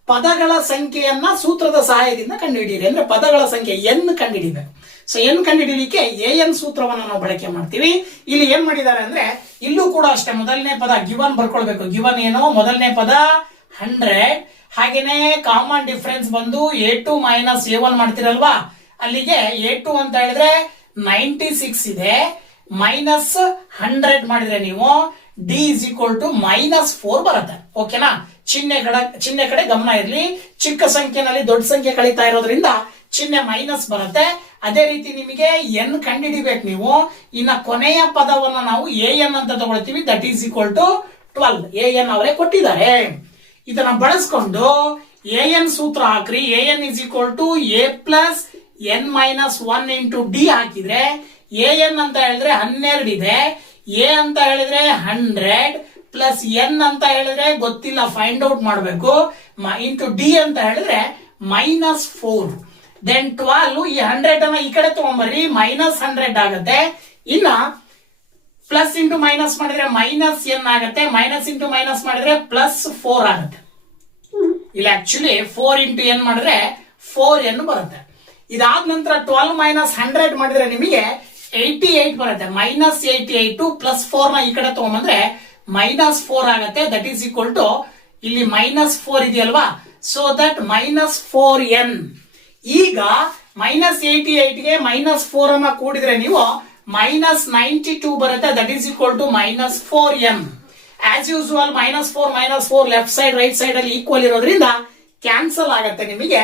ಪದಗಳ ಸಂಖ್ಯೆಯನ್ನ ಸೂತ್ರದ ಸಹಾಯದಿಂದ ಕಂಡುಹಿಡಿಯಿರಿ. ಅಂದ್ರೆ ಪದಗಳ ಸಂಖ್ಯೆ n ಕಂಡುಹಿಡಿಬೇಕು. ಸೊ n ಕಂಡುಹಿಡಿಯಲಿಕ್ಕೆ AN ಸೂತ್ರವನ್ನು ನಾವು ಬಳಕೆ ಮಾಡ್ತೀವಿ. ಇಲ್ಲಿ ಏನ್ ಮಾಡಿದ್ದಾರೆ ಅಂದ್ರೆ ಇಲ್ಲೂ ಕೂಡ ಅಷ್ಟೇ ಮೊದಲನೇ ಪದ ಗಿವನ್ ಬರ್ಕೊಳ್ಬೇಕು. ಗಿವನ್ ಏನು, ಮೊದಲನೇ ಪದ 100, ಹಾಗೇನೆ ಕಾಮನ್ ಡಿಫರೆನ್ಸ್ ಬಂದು A2 - A1 ಮಾಡ್ತಿರಲ್ವಾ, ಅಲ್ಲಿಗೆ A2 ಅಂತ ಹೇಳಿದ್ರೆ 96 ಇದೆ, -100 ಮಾಡಿದ್ರೆ ನೀವು D = -4 ಬರುತ್ತೆ. ಓಕೆನಾ? ಚಿಹ್ನೆ ಕಡೆ ಗಮನ ಇರಲಿ. ಚಿಕ್ಕ ಸಂಖ್ಯೆನಲ್ಲಿ ದೊಡ್ಡ ಸಂಖ್ಯೆ ಕಳೀತಾ ಇರೋದ್ರಿಂದ ಚಿಹ್ನೆ ಮೈನಸ್ ಬರುತ್ತೆ. ಅದೇ ರೀತಿ ನಿಮಗೆ n ಕಂಡುಹಿಡಿಬೇಕು ನೀವು. ಇನ್ನ ಕೊನೆಯ ಪದವನ್ನ ನಾವು AN ಅಂತ ತಗೊಳ್ತೀವಿ. That is = 12. AN ಅವರೇ ಕೊಟ್ಟಿದ್ದಾರೆ. ಇದನ್ನ ಬಳಸ್ಕೊಂಡು AN ಸೂತ್ರ ಹಾಕ್ರಿ. AN = A + n - 1 into D ಹಾಕಿದ್ರೆ AN ಅಂತ ಹೇಳಿದ್ರೆ 12 ಇದೆ, A ಅಂತ ಹೇಳಿದ್ರೆ 100 ಪ್ಲಸ್ n ಅಂತ ಹೇಳಿದ್ರೆ ಗೊತ್ತಿಲ್ಲ, ಫೈಂಡ್ ಔಟ್ ಮಾಡಬೇಕು, ಇಂಟು ಡಿ ಅಂತ ಹೇಳಿದ್ರೆ -4. ದೆನ್ 12 ಈ 100 ಅನ್ನ ಈ ಕಡೆ ತಗೊಂಬರ್ರಿ, -100 ಆಗುತ್ತೆ. ಇನ್ನ ಪ್ಲಸ್ ಇಂಟು ಮೈನಸ್ ಮಾಡಿದ್ರೆ -n ಆಗುತ್ತೆ, ಮೈನಸ್ ಇಂಟು ಮೈನಸ್ ಮಾಡಿದ್ರೆ +4 ಆಗುತ್ತೆ. ಇಲ್ಲಿ ಆಕ್ಚುಲಿ 4 ಇಂಟು n ಮಾಡಿದ್ರೆ 4n ಬರುತ್ತೆ. ಇದಾದ ನಂತರ 12 - 100 ಮಾಡಿದ್ರೆ ನಿಮಗೆ 88 ಬರುತ್ತೆ. -88 +4 ನ ಈ ಕಡೆ ತಗೊಂಡ್ಬಂದ್ರೆ -4 ಆಗುತ್ತೆ. ದಟ್ ಈಸ್ = ಇಲ್ಲಿ -4 ಇದೆಯಲ್ವಾ, ಸೊ ದಟ್ -4n. ಈಗ -88ಗೆ -4 ಅನ್ನ ಕೂಡಿದ್ರೆ ನೀವು -92 ಬರುತ್ತೆ. That is = -4m. As usual -4 left side right side ಅಲ್ಲಿ ಈಕ್ವಲ್ ಇರೋದ್ರಿಂದ ಕ್ಯಾನ್ಸಲ್ ಆಗುತ್ತೆ. ನಿಮಗೆ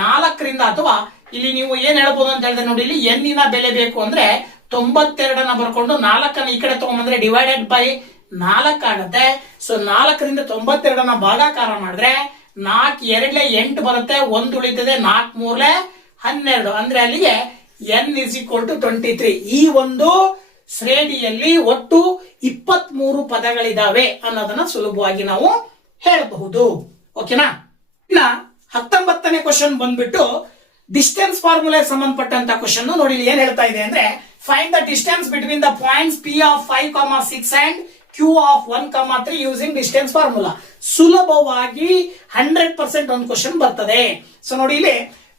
4ರಿಂದ ಅಥವಾ ಇಲ್ಲಿ ನೀವು ಏನ್ ಹೇಳ್ಬೋದು ಅಂತ ಹೇಳಿದ್ರೆ ನೋಡಿ, ಇಲ್ಲಿ n ನ ಬೆಲೆ ಬೇಕು ಅಂದ್ರೆ 92 ಬರ್ಕೊಂಡು 4 ಈ ಕಡೆ ತಗೊಂಡ್ಬಂದ್ರೆ ಡಿವೈಡೆಡ್ ಬೈ 4 ಆಗತ್ತೆ. ಸೊ 4ರಿಂದ 92 ಭಾಗಾಕಾರ ಮಾಡಿದ್ರೆ 4 2 8 ಬರುತ್ತೆ, 1 ಉಳಿತದೆ, 4 3 12 ಅಂದ್ರೆ ಅಲ್ಲಿಗೆ n is equal to 23. ಈ ಒಂದು ಶ್ರೇಣಿಯಲ್ಲಿ ಒಟ್ಟು 23 ಪದಗಳಿದಾವೆ ಅನ್ನೋದನ್ನ ಸುಲಭವಾಗಿ ನಾವು ಹೇಳಬಹುದು. ಓಕೆನಾ? ಇನ್ನ 19ನೇ ಕ್ವಶನ್ ಬಂದ್ಬಿಟ್ಟು ಡಿಸ್ಟೆನ್ಸ್ ಫಾರ್ಮುಲಾ ಸಂಬಂಧಪಟ್ಟಂತ ಕ್ವಶನ್ ನೋಡಿ. ಏನ್ ಹೇಳ್ತಾ ಇದೆ ಅಂದ್ರೆ find the distance between the points P of 5, 6 and Q of 1, 3 using distance formula. ಸುಲಭವಾಗಿ 100% ಒಂದು ಕ್ವಶನ್ ಬರ್ತದೆ. ಸೊ ನೋಡಿ ಇಲ್ಲಿ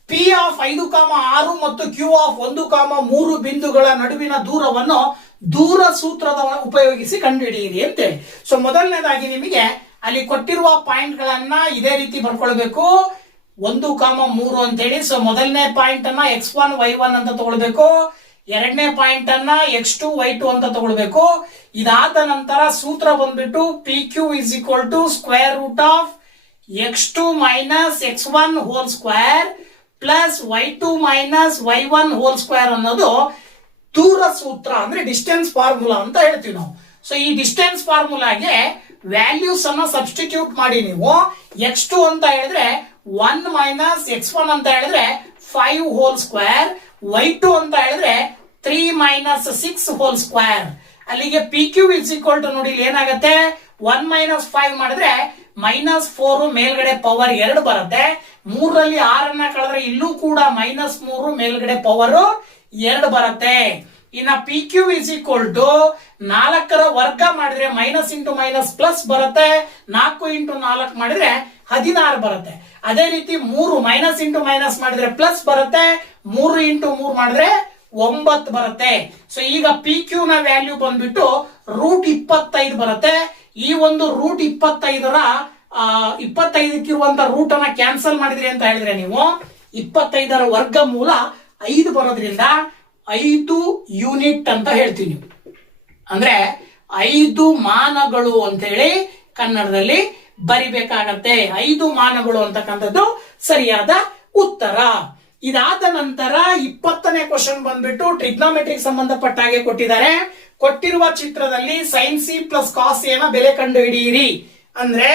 P of 5, 6 ಮತ್ತು Q of 1, 3 ಬಿಂದುಗಳ ನಡುವಿನ ದೂರವನ್ನು ದೂರ ಸೂತ್ರದ ಉಪಯೋಗಿಸಿ ಕಂಡುಹಿಡಿಯಿರಿ ಅಂತೇಳಿ. ಸೊ ಮೊದಲನೇದಾಗಿ ನಿಮಗೆ ಅಲ್ಲಿ ಕೊಟ್ಟಿರುವ ಪಾಯಿಂಟ್ ಗಳನ್ನ ಇದೇ ರೀತಿ ಬರ್ಕೊಳ್ಬೇಕು. 1, 3 ಅಂತೇಳಿ. ಸೊ ಮೊದಲನೇ ಪಾಯಿಂಟ್ ಅನ್ನ x1 y1 ಅಂತ ತಗೊಳ್ಬೇಕು. ಎರಡನೇ ಪಾಯಿಂಟ್ ಅನ್ನ x2 y2 ಅಂತ ತಗೊಳ್ಬೇಕು. ಇದಾದ ನಂತರ ಸೂತ್ರ ಬಂದ್ಬಿಟ್ಟು PQ is equal to square root of x2 minus x1 whole square plus y2 minus y1 whole square ಅನ್ನೋದು ದೂರ ಸೂತ್ರ ಅಂದ್ರೆ ಡಿಸ್ಟೆನ್ಸ್ ಫಾರ್ಮುಲಾ ಅಂತ ಹೇಳ್ತೀವಿ ನಾವು. ಸೊ ಈ ಡಿಸ್ಟೆನ್ಸ್ ಫಾರ್ಮುಲಾಗೆ ವ್ಯಾಲ್ಯೂಸ್ ಅನ್ನ ಸಬ್ಸ್ಟಿಟ್ಯೂಟ್ ಮಾಡಿ ನೀವು x2 ಅಂತ ಹೇಳಿದ್ರೆ 1 ಮೈನಸ್ x1 ಅಂತ ಹೇಳಿದ್ರೆ 5 ಹೋಲ್ ಸ್ಕ್ವೇರ್, y2 ಅಂತ ಹೇಳಿದ್ರೆ 3 ಮೈನಸ್ 6 ಹೋಲ್ ಸ್ಕ್ವೇರ್. ಅಲ್ಲಿಗೆ PQ is equal to ನೋಡಿ ಏನಾಗುತ್ತೆ 1 ಮೈನಸ್ 5 ಮಾಡಿದ್ರೆ -4 ಮೇಲ್ಗಡೆ ಪವರ್ 2 ಬರುತ್ತೆ. 3ರಲ್ಲಿ 6 ಕಳೆದ್ರೆ ಇಲ್ಲೂ ಕೂಡ -3 ಮೇಲ್ಗಡೆ ಪವರ್ 2 ಬರುತ್ತೆ. ಇನ್ನ PQ is equal to 4ರ ವರ್ಗ ಮಾಡಿದ್ರೆ ಮೈನಸ್ ಇಂಟು ಮೈನಸ್ ಪ್ಲಸ್ ಬರುತ್ತೆ. 4 ಇಂಟು 4 ಮಾಡಿದ್ರೆ 16 ಬರುತ್ತೆ. ಅದೇ ರೀತಿ 3 ಮೈನಸ್ ಇಂಟು ಮೈನಸ್ ಮಾಡಿದ್ರೆ ಪ್ಲಸ್ ಬರುತ್ತೆ. 3 ಇಂಟು 3 ಮಾಡಿದ್ರೆ 9 ಬರುತ್ತೆ. ಸೊ ಈಗ PQ ನ ವ್ಯಾಲ್ಯೂ ಬಂದ್ಬಿಟ್ಟು √25 ಬರುತ್ತೆ. ಈ ಒಂದು √25ರ 25ಕ್ಕಿರುವಂತ ರೂಟ್ ಅನ್ನ ಕ್ಯಾನ್ಸಲ್ ಮಾಡಿದ್ರಿ ಅಂತ ಹೇಳಿದ್ರೆ ನೀವು 25ರ ವರ್ಗ ಮೂಲ 5 ಬರೋದ್ರಿಂದ 5 ಯೂನಿಟ್ ಅಂತ ಹೇಳ್ತೀವಿ. ಅಂದ್ರೆ 5 ಮಾನಗಳು ಅಂತ ಹೇಳಿ ಕನ್ನಡದಲ್ಲಿ ಬರಿಬೇಕಾಗತ್ತೆ. 5 ಮಾನಗಳು ಅಂತಕ್ಕಂಥದ್ದು ಸರಿಯಾದ ಉತ್ತರ. ಇದಾದ ನಂತರ 20ನೇ ಕ್ವಶನ್ ಬಂದ್ಬಿಟ್ಟು ಟ್ರಿಗ್ನೋಮೆಟ್ರಿಕ್ ಸಂಬಂಧಪಟ್ಟ ಹಾಗೆ ಕೊಟ್ಟಿದ್ದಾರೆ. ಕೊಟ್ಟಿರುವ ಚಿತ್ರದಲ್ಲಿ sin c plus cos a ನ ಬೆಲೆ ಕಂಡು ಹಿಡಿಯಿರಿ. ಅಂದ್ರೆ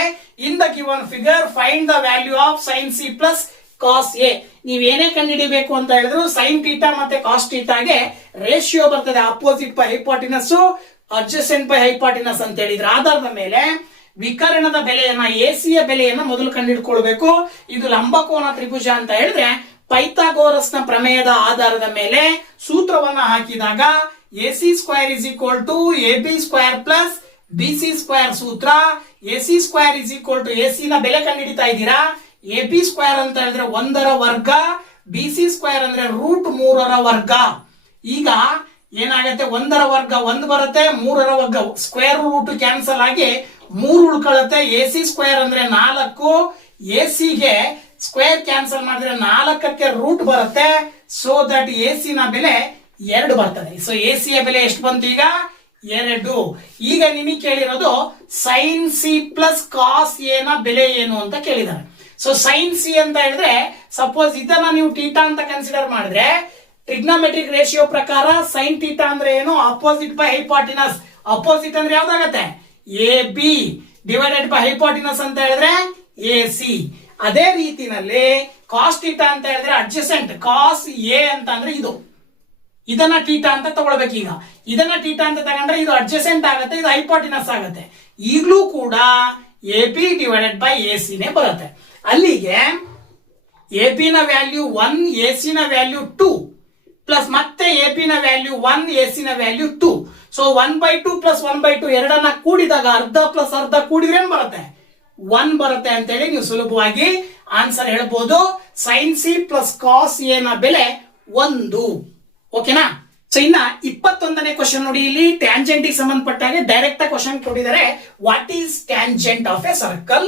ಇನ್ the given figure find the value of sin c plus cos a. ನೀವೇನೇ ಕಂಡುಹಿಡಿಬೇಕು ಅಂತ ಹೇಳಿದ್ರು sin ಥೀಟಾ ಮತ್ತೆ cos ಥೀಟಾಗೆ ರೇಷಿಯೋ ಬರ್ತದೆ. Opposite by hypotenuse, adjacent by hypotenuse ಅಂತ ಹೇಳಿದ್ರೆ ಆಧಾರದ ಮೇಲೆ ವಿಕರ್ಣದ ಬೆಲೆಯನ್ನ ಎಸಿಯ ಬೆಲೆಯನ್ನ ಮೊದಲು ಕಂಡುಹಿಡ್ಕೊಳ್ಬೇಕು. ಇದು ಲಂಬಕೋನ ತ್ರಿಭುಜ ಅಂತ ಹೇಳಿದ್ರೆ ಪೈಥಾಗೋರಸ್ ನ ಪ್ರಮೇಯದ ಆಧಾರದ ಮೇಲೆ ಸೂತ್ರವನ್ನ ಹಾಕಿದಾಗ AC square is equal to AB square plus BC square ಸೂತ್ರ. AC square is equal to AC ನ ಬೆಲೆ ಕಂಡುಹಿಡಿತಾ ಇದ್ದೀರಾ. AB ಸ್ಕ್ವೇರ್ ಅಂತ ಹೇಳಿದ್ರೆ 1ರ ವರ್ಗ, BC ಸ್ಕ್ವೇರ್ ಅಂದ್ರೆ √3ರ ವರ್ಗ. ಈಗ ಏನಾಗುತ್ತೆ 1ರ ವರ್ಗ 1 ಬರುತ್ತೆ, 3ರ ವರ್ಗ ಸ್ಕ್ವೇರ್ ರೂಟ್ ಕ್ಯಾನ್ಸಲ್ ಆಗಿ 3 ಉಳ್ಕೊಳ್ಳುತ್ತೆ. AC ಸ್ಕ್ವೇರ್ ಅಂದ್ರೆ 4, AC ಗೆ ಸ್ಕ್ವೇರ್ ಕ್ಯಾನ್ಸಲ್ ಮಾಡಿದ್ರೆ 4ಕ್ಕೆ ರೂಟ್ ಬರುತ್ತೆ. ಸೊ ದಟ್ AC ನ ಬೆಲೆ 2 ಬರ್ತದೆ. ಸೊ AC ಯ ಬೆಲೆ ಎಷ್ಟು ಬಂತು ಈಗ 2. ಈಗ ನಿಮಗೆ ಕೇಳಿರೋದು sin c plus cos a ನ ಬೆಲೆ ಏನು ಅಂತ ಕೇಳಿದ್ದಾರೆ. ಸೊ sin c ಅಂತ ಹೇಳಿದ್ರೆ ಸಪೋಸ್ ಇದನ್ನ ನೀವು ಥೀಟಾ ಅಂತ ಕನ್ಸಿಡರ್ ಮಾಡಿದ್ರೆ ಟ್ರಿಗ್ನೋಮೆಟ್ರಿಕ್ ರೇಷಿಯೋ ಪ್ರಕಾರ sin ಥೀಟಾ ಅಂದ್ರೆ ಏನು, ಅಪೋಸಿಟ್ ಬೈ ಹೈಪಾಟಿನಸ್. ಅಪೋಸಿಟ್ ಅಂದ್ರೆ ಯಾವ್ದಾಗತ್ತೆ AB ಡಿವೈಡೆಡ್ ಬೈ ಹೈಪಾಟಿನಸ್ ಅಂತ ಹೇಳಿದ್ರೆ AC. ಅದೇ ರೀತಿನಲ್ಲಿ cos ಥೀಟಾ ಅಂತ ಹೇಳಿದ್ರೆ ಅಡ್ಜಸೆಂಟ್. cos a ಅಂತ ಅಂದ್ರೆ ಇದನ್ನ ಥೀಟಾ ಅಂತ ತಗೊಳ್ಬೇಕು. ಈಗ ಇದನ್ನ ಥೀಟಾ ಅಂತ ತಗೊಂಡ್ರೆ ಇದು ಅಡ್ಜಸೆಂಟ್ ಆಗುತ್ತೆ, ಇದು ಹೈಪಾಟಿನಸ್ ಆಗುತ್ತೆ. ಈಗಲೂ ಕೂಡ AB ಡಿವೈಡೆಡ್ ಬೈ AC ನೇ ಬರುತ್ತೆ. ಅಲ್ಲಿಗೆ AB ನ ವ್ಯಾಲ್ಯೂ 1, AC ನ ವ್ಯಾಲ್ಯೂ 2 ಪ್ಲಸ್ ಮತ್ತೆ AB ನ ವ್ಯಾಲ್ಯೂ 1, AC ನ ವ್ಯಾಲ್ಯೂ 2. ಸೊ 1/2 ಪ್ಲಸ್ 1/2 ಎರಡನ್ನ ಕೂಡಿದಾಗ ಅರ್ಧ ಪ್ಲಸ್ ಅರ್ಧ ಕೂಡಿದ್ರೆ ಏನ್ ಬರುತ್ತೆ 1 ಬರುತ್ತೆ ಅಂತ ಹೇಳಿ ನೀವು ಸುಲಭವಾಗಿ ಆನ್ಸರ್ ಹೇಳ್ಬೋದು. sin c plus cos a ನ ಬೆಲೆ 1. ಓಕೆನಾ? ಸೊ ಇನ್ನ 21ನೇ ಕ್ವಶನ್ ನೋಡಿ. ಇಲ್ಲಿ ಟ್ಯಾಂಜೆಂಟ್ ಗೆ ಸಂಬಂಧಪಟ್ಟಾಗೆ ಡೈರೆಕ್ಟ್ ಕ್ವಶನ್ ಕೊಟ್ಟಿದ್ದಾರೆ. What is tangent of a circle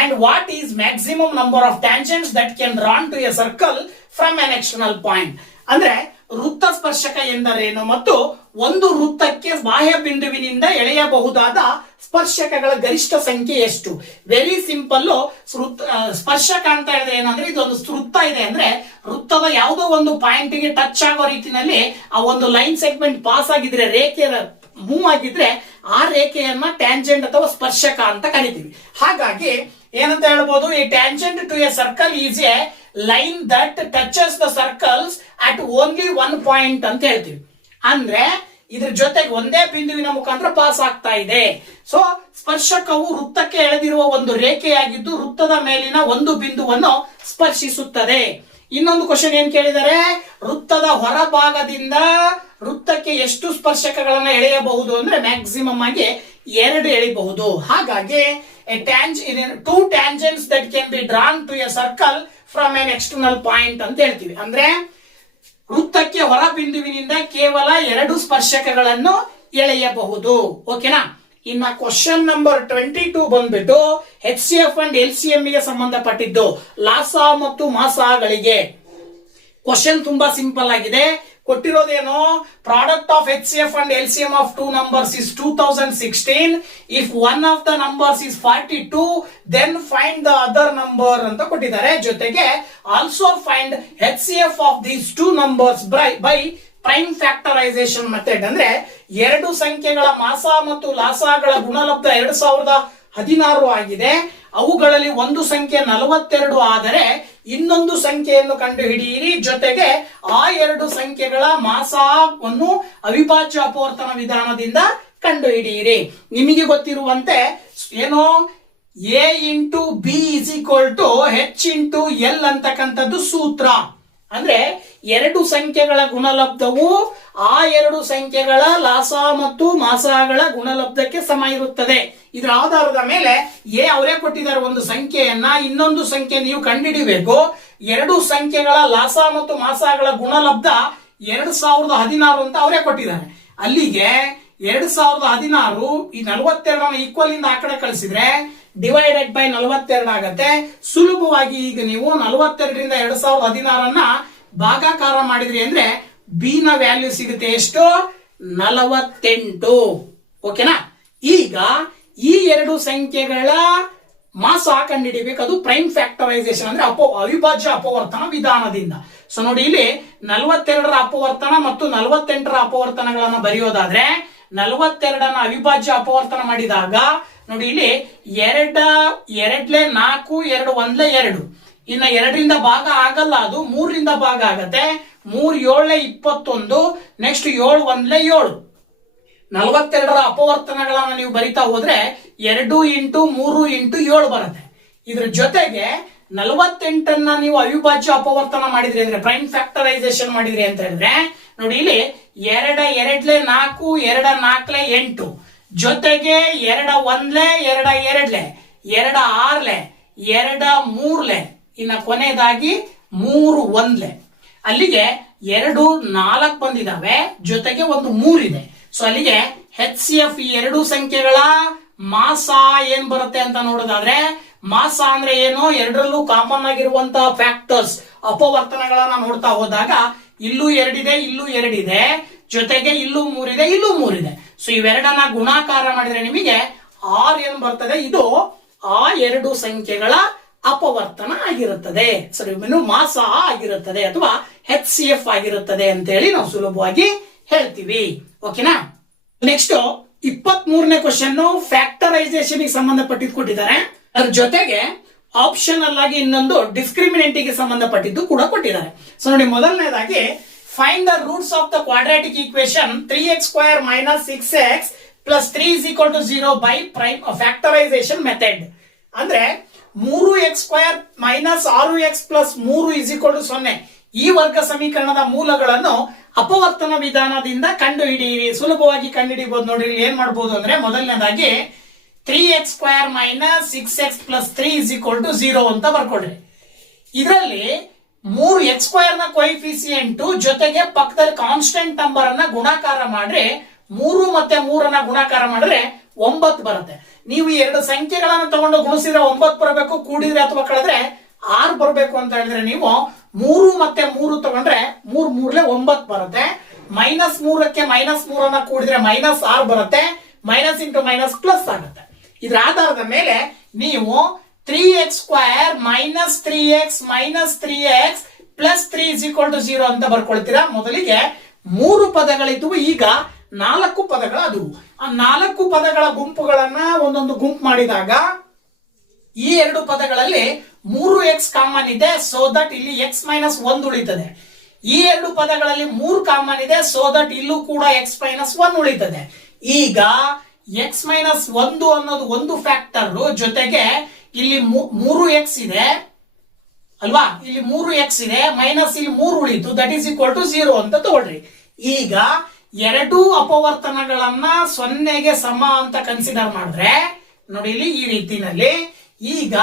and what is maximum number of tangents that can drawn to a circle from an external point. ಅಂದ್ರೆ ವೃತ್ತ ಸ್ಪರ್ಶಕ ಎಂದರೇನು ಮತ್ತು ಒಂದು ವೃತ್ತಕ್ಕೆ ಬಾಹ್ಯ ಬಿಂದುವಿನಿಂದ ಎಳೆಯಬಹುದಾದ ಸ್ಪರ್ಶಕಗಳ ಗರಿಷ್ಠ ಸಂಖ್ಯೆ ಎಷ್ಟು? Very simple. ಸ್ಪರ್ಶಕ ಅಂತ ಹೇಳಿದ್ರೆ ಏನಂದ್ರೆ ಇದೊಂದು ವೃತ್ತ ಇದೆ ಅಂದ್ರೆ ವೃತ್ತದ ಯಾವುದೋ ಒಂದು ಪಾಯಿಂಟ್ ಗೆ ಟಚ್ ಆಗೋ ರೀತಿನಲ್ಲಿ ಆ ಒಂದು ಲೈನ್ ಸೆಗ್ಮೆಂಟ್ ಪಾಸ್ ಆಗಿದ್ರೆ, ರೇಖೆ ಮೂವ್ ಆಗಿದ್ರೆ ಆ ರೇಖೆಯನ್ನ ಟ್ಯಾಂಜೆಂಟ್ ಅಥವಾ ಸ್ಪರ್ಶಕ ಅಂತ ಕರಿತೀವಿ. ಹಾಗಾಗಿ ಏನಂತ ಹೇಳ್ಬೋದು, ಈ tangent to a circle is a line that touches the circles at only one point ಅಂತ ಹೇಳ್ತೀವಿ. ಅಂದ್ರೆ ಇದ್ರ ಜೊತೆಗೆ ಒಂದೇ ಬಿಂದುವಿನ ಮುಖಾಂತರ ಪಾಸ್ ಆಗ್ತಾ ಇದೆ. ಸೊ ಸ್ಪರ್ಶಕವು ವೃತ್ತಕ್ಕೆ ಎಳೆದಿರುವ ಒಂದು ರೇಖೆಯಾಗಿದ್ದು ವೃತ್ತದ ಮೇಲಿನ ಒಂದು ಬಿಂದುವನ್ನು ಸ್ಪರ್ಶಿಸುತ್ತದೆ. ಇನ್ನೊಂದು ಕ್ವಶನ್ ಏನ್ ಕೇಳಿದರೆ, ವೃತ್ತದ ಹೊರಭಾಗದಿಂದ ವೃತ್ತಕ್ಕೆ ಎಷ್ಟು ಸ್ಪರ್ಶಕಗಳನ್ನ ಎಳೆಯಬಹುದು ಅಂದ್ರೆ ಮ್ಯಾಕ್ಸಿಮಮ್ ಆಗಿ 2 ಎಳೆಯಬಹುದು. ಹಾಗಾಗಿ two tangents that can be drawn to a circle from an external point ಅಂತ ಹೇಳ್ತೀವಿ. ಅಂದ್ರೆ ವೃತ್ತಕ್ಕೆ ಹೊರ ಬಿಂದುವಿನಿಂದ ಕೇವಲ 2 ಸ್ಪರ್ಶಕಗಳನ್ನು ಎಳೆಯಬಹುದು. ಓಕೆನಾ? ಇನ್ನ ಕ್ವಶನ್ ನಂಬರ್ 22 ಬಂದ್ಬಿಟ್ಟು HCF ಅಂಡ್ LCM ಗೆ ಸಂಬಂಧಪಟ್ಟಿದ್ದು, ಲಾಸಾ ಮತ್ತು ಮಾಸಾಗಳಿಗೆ. ಕ್ವಶನ್ ತುಂಬಾ ಸಿಂಪಲ್ ಆಗಿದೆ. ಕೊಟ್ಟಿರೋದೇನು, product of HCF and LCM of two numbers is 2016. If one of the numbers is 42, then find the other number ಅಂತ ಕೊಟ್ಟಿದ್ದಾರೆ. ಜೊತೆಗೆ also find HCF of these two numbers by prime factorisation method. ಅಂದ್ರೆ 2 ಸಂಖ್ಯೆಗಳ ಮಾಸ ಮತ್ತು ಲಾಸಾಗಳ ಗುಣಲಬ್ಧ 2016 ಆಗಿದೆ. ಅವುಗಳಲ್ಲಿ ಒಂದು ಸಂಖ್ಯೆ 42 ಆದರೆ ಇನ್ನೊಂದು ಸಂಖ್ಯೆಯನ್ನು ಕಂಡು ಹಿಡಿಯಿರಿ. ಜೊತೆಗೆ ಆ 2 ಸಂಖ್ಯೆಗಳ ಮಾಸವನ್ನು ಅವಿಭಾಜ್ಯ ಅಪವರ್ತನ ವಿಧಾನದಿಂದ ಕಂಡು ಹಿಡಿಯಿರಿ. ನಿಮಗೆ ಗೊತ್ತಿರುವಂತೆ ಏನೋ A into B is equal to H into L ಅಂತಕ್ಕಂಥದ್ದು ಸೂತ್ರ. ಅಂದ್ರೆ 2 ಸಂಖ್ಯೆಗಳ ಗುಣಲಬ್ಧವು ಆ 2 ಸಂಖ್ಯೆಗಳ ಲಾಸ ಮತ್ತು ಮಾಸಗಳ ಗುಣಲಬ್ಧಕ್ಕೆ ಸಮ ಇರುತ್ತದೆ. ಇದರ ಆಧಾರದ ಮೇಲೆ ಅವರೇ ಕೊಟ್ಟಿದ್ದಾರೆ ಒಂದು ಸಂಖ್ಯೆಯನ್ನ, ಇನ್ನೊಂದು ಸಂಖ್ಯೆ ನೀವು ಕಂಡುಹಿಡಿಯಬೇಕು. 2 ಸಂಖ್ಯೆಗಳ ಲಾಸ ಮತ್ತು ಮಾಸಗಳ ಗುಣಲಬ್ಧ 2016 ಅಂತ ಅವರೇ ಕೊಟ್ಟಿದ್ದಾರೆ. ಅಲ್ಲಿಗೆ 2016 ಈ 42 ಈಕ್ವಲ್ ಇಂದ ಆ ಕಡೆ ಕಳಿಸಿದ್ರೆ ಡಿವೈಡೆಡ್ ಬೈ 42 ಆಗತ್ತೆ. ಸುಲಭವಾಗಿ ಈಗ ನೀವು 42ರಿಂದ 2016 ಭಾಗಾಕಾರ ಮಾಡಿದ್ರಿ ಅಂದ್ರೆ ಬಿ ನ ವ್ಯಾಲ್ಯೂ ಸಿಗುತ್ತೆ ಎಷ್ಟು? 48. ಓಕೆನಾ? ಈಗ ಈ 2 ಸಂಖ್ಯೆಗಳ ಮಾಸ ಕಂಡುಹಿಡಿಬೇಕು. ಅದು ಪ್ರೈಮ್ ಫ್ಯಾಕ್ಟರೈಸೇಷನ್ ಅಂದ್ರೆ ಅವಿಭಾಜ್ಯ ಅಪವರ್ತನ ವಿಧಾನದಿಂದ. ಸೊ ನೋಡಿ, ಇಲ್ಲಿ 42ರ ಅಪವರ್ತನ ಮತ್ತು 48ರ ಅಪವರ್ತನಗಳನ್ನ ಬರೆಯೋದಾದ್ರೆ 42ನ ಅವಿಭಾಜ್ಯ ಅಪವರ್ತನ ಮಾಡಿದಾಗ ನೋಡಿ, ಇಲ್ಲಿ 2 2 4, 2 1 2. ಇನ್ನ 2ರಿಂದ ಭಾಗ ಆಗಲ್ಲ, ಅದು 3ರಿಂದ ಭಾಗ ಆಗತ್ತೆ. 3 7 21. ನೆಕ್ಸ್ಟ್ 7 1 7. 42ರ ಅಪವರ್ತನಗಳನ್ನ ನೀವು ಬರಿತಾ ಹೋದ್ರೆ 2 ಇಂಟು 3 ಇಂಟು 7 ಬರುತ್ತೆ. ಇದ್ರ ಜೊತೆಗೆ 48ಅನ್ನ ನೀವು ಅವಿಭಾಜ್ಯ ಅಪವರ್ತನ ಮಾಡಿದ್ರಿ ಅಂದ್ರೆ ಪ್ರೈಮ್ ಫ್ಯಾಕ್ಟರೈಸೇಷನ್ ಮಾಡಿದ್ರಿ ಅಂತ ಹೇಳಿದ್ರೆ ನೋಡಿ, ಇಲ್ಲಿ 2 2 4, 2 4 8. ಜೊತೆಗೆ 2 1 2 2 2 6 2 3. ಇನ್ನ ಕೊನೆಯದಾಗಿ 3 1. ಅಲ್ಲಿಗೆ 2 4 ಬಂದಿದಾವೆ, ಜೊತೆಗೆ ಒಂದು 3 ಇದೆ. ಸೊ ಅಲ್ಲಿಗೆ HCF ಈ 2 ಸಂಖ್ಯೆಗಳ ಮಾಸ ಏನ್ ಬರುತ್ತೆ ಅಂತ ನೋಡೋದಾದ್ರೆ, ಮಾಸ ಅಂದ್ರೆ ಏನು, 2ರಲ್ಲೂ ಕಾಮನ್ ಆಗಿರುವಂತಹ ಫ್ಯಾಕ್ಟರ್ಸ್ ಅಪವರ್ತನಗಳನ್ನ ನೋಡ್ತಾ ಹೋದಾಗ ಇಲ್ಲೂ 2 ಇದೆ, ಇಲ್ಲೂ 2 ಇದೆ, ಜೊತೆಗೆ ಇಲ್ಲೂ 3 ಇದೆ, ಇಲ್ಲೂ 3 ಇದೆ. ಸೊ ಇವೆರಡನ್ನ ಗುಣಾಕಾರ ಮಾಡಿದ್ರೆ ನಿಮಗೆ R ಏನ್ ಬರ್ತದೆ, ಇದು ಆ 2 ಸಂಖ್ಯೆಗಳ ಅಪವರ್ತನ ಆಗಿರುತ್ತದೆ. ಸರಿ, ಮಾಸ ಆಗಿರುತ್ತದೆ ಅಥವಾ HCF ಆಗಿರುತ್ತದೆ ಅಂತ ಹೇಳಿ ನಾವು ಸುಲಭವಾಗಿ ಹೇಳ್ತೀವಿ. ಓಕೆನಾ? ನೆಕ್ಸ್ಟ್ 23ನೇ ಕ್ವಶನ್ ಫ್ಯಾಕ್ಟರೈಸೇಷನ್ ಗೆ ಸಂಬಂಧಪಟ್ಟಿದ್ದು ಕೊಟ್ಟಿದ್ದಾರೆ. ಅದ್ರ ಜೊತೆಗೆ ಆಪ್ಷನಲ್ ಆಗಿ ಇನ್ನೊಂದು ಡಿಸ್ಕ್ರಿಮಿನೆಂಟ್ ಗೆ ಸಂಬಂಧಪಟ್ಟಿದ್ದು ಕೂಡ ಕೊಟ್ಟಿದ್ದಾರೆ. ಸೊ ನೋಡಿ, ಮೊದಲನೇದಾಗಿ find the roots of the quadratic equation 3x² - 6x + 3 = 0 by prime factorisation method. ಅಂದ್ರೆ 3x² - 6x + 3 = 0 ಈ ವರ್ಗ ಸಮೀಕರಣದ ಮೂಲಗಳನ್ನು ಅಪವರ್ತನ ವಿಧಾನದಿಂದ ಕಂಡು ಹಿಡಿಯಿರಿ. ಸುಲಭವಾಗಿ ಕಂಡು ಹಿಡಿಬಹುದು. ನೋಡಿ, ಏನ್ ಮಾಡಬಹುದು ಅಂದ್ರೆ ಮೊದಲನೇದಾಗಿ 3x² - 6x + 3 = 0 ಅಂತ ಬರ್ಕೊಡ್ರಿ. ಇದರಲ್ಲಿ 3x² ನ ಕೊಯಿಫಿಸಿಯೆಂಟ್ ಜೊತೆಗೆ ಪಕ್ಕದಲ್ಲಿ ಕಾನ್ಸ್ಟೆಂಟ್ ನಂಬರ್ ಅನ್ನ ಗುಣಾಕಾರ ಮಾಡ್ರೆ 3 ಮತ್ತೆ 3 ಗುಣಾಕಾರ ಮಾಡಿದ್ರೆ 9 ಬರುತ್ತೆ. ನೀವು 2 ಸಂಖ್ಯೆಗಳನ್ನು ತಗೊಂಡು ಗುಣಿಸಿದ್ರೆ 9 ಬರಬೇಕು, ಕೂಡಿದ್ರೆ ಅಥವಾ ಕಳೆದ್ರೆ 6 ಬರಬೇಕು ಅಂತ ಹೇಳಿದ್ರೆ ನೀವು 3 ಮತ್ತೆ 3 ತಗೊಂಡ್ರೆ 3 3 9 ಬರುತ್ತೆ. -3ಕ್ಕೆ -3 ಕೂಡಿದ್ರೆ -6 ಬರುತ್ತೆ. ಮೈನಸ್ ಇಂಟು ಮೈನಸ್ ಪ್ಲಸ್ ಆಗುತ್ತೆ. ಇದರ ಆಧಾರದ ಮೇಲೆ ನೀವು 3x² - 3x - 3x + 3 = 0 ಅಂತ ಬರ್ಕೊಳ್ತೀರಾ. ಮೊದಲಿಗೆ 3 ಪದಗಳಿದ್ವು, ಈಗ 4 ಪದಗಳಾದವು. ಆ 4 ಪದಗಳ ಗುಂಪುಗಳನ್ನ ಒಂದೊಂದು ಗುಂಪು ಮಾಡಿದಾಗ ಈ 2 ಪದಗಳಲ್ಲಿ 3x ಕಾಮನ್ ಇದೆ, ಸೋ ದಟ್ ಇಲ್ಲಿ x - 1 ಉಳಿತದೆ. ಈ 2 ಪದಗಳಲ್ಲಿ 3 ಕಾಮನ್ ಇದೆ, ಸೋ ದಟ್ ಇಲ್ಲೂ ಕೂಡ x - 1 ಉಳಿತದೆ. ಈಗ x - 1 ಅನ್ನೋದು ಒಂದು ಫ್ಯಾಕ್ಟರ್, ಜೊತೆಗೆ ಇಲ್ಲಿ 3x ಇದೆ ಅಲ್ವಾ, ಇಲ್ಲಿ 3x ಇದೆ, ಮೈನಸ್ ಇಲ್ಲಿ 3 ಉಳಿತು, ದಟ್ ಈಸ್ ಈಕ್ವಲ್ ಟು 0 ಅಂತ ತಗೊಳ್ರಿ. ಈಗ ಎರಡೂ ಅಪವರ್ತನಗಳನ್ನ 0ಗೆ ಸಮ ಅಂತ ಕನ್ಸಿಡರ್ ಮಾಡಿದ್ರೆ ನೋಡಿ ಇಲ್ಲಿ ಈ ರೀತಿನಲ್ಲಿ ಈಗ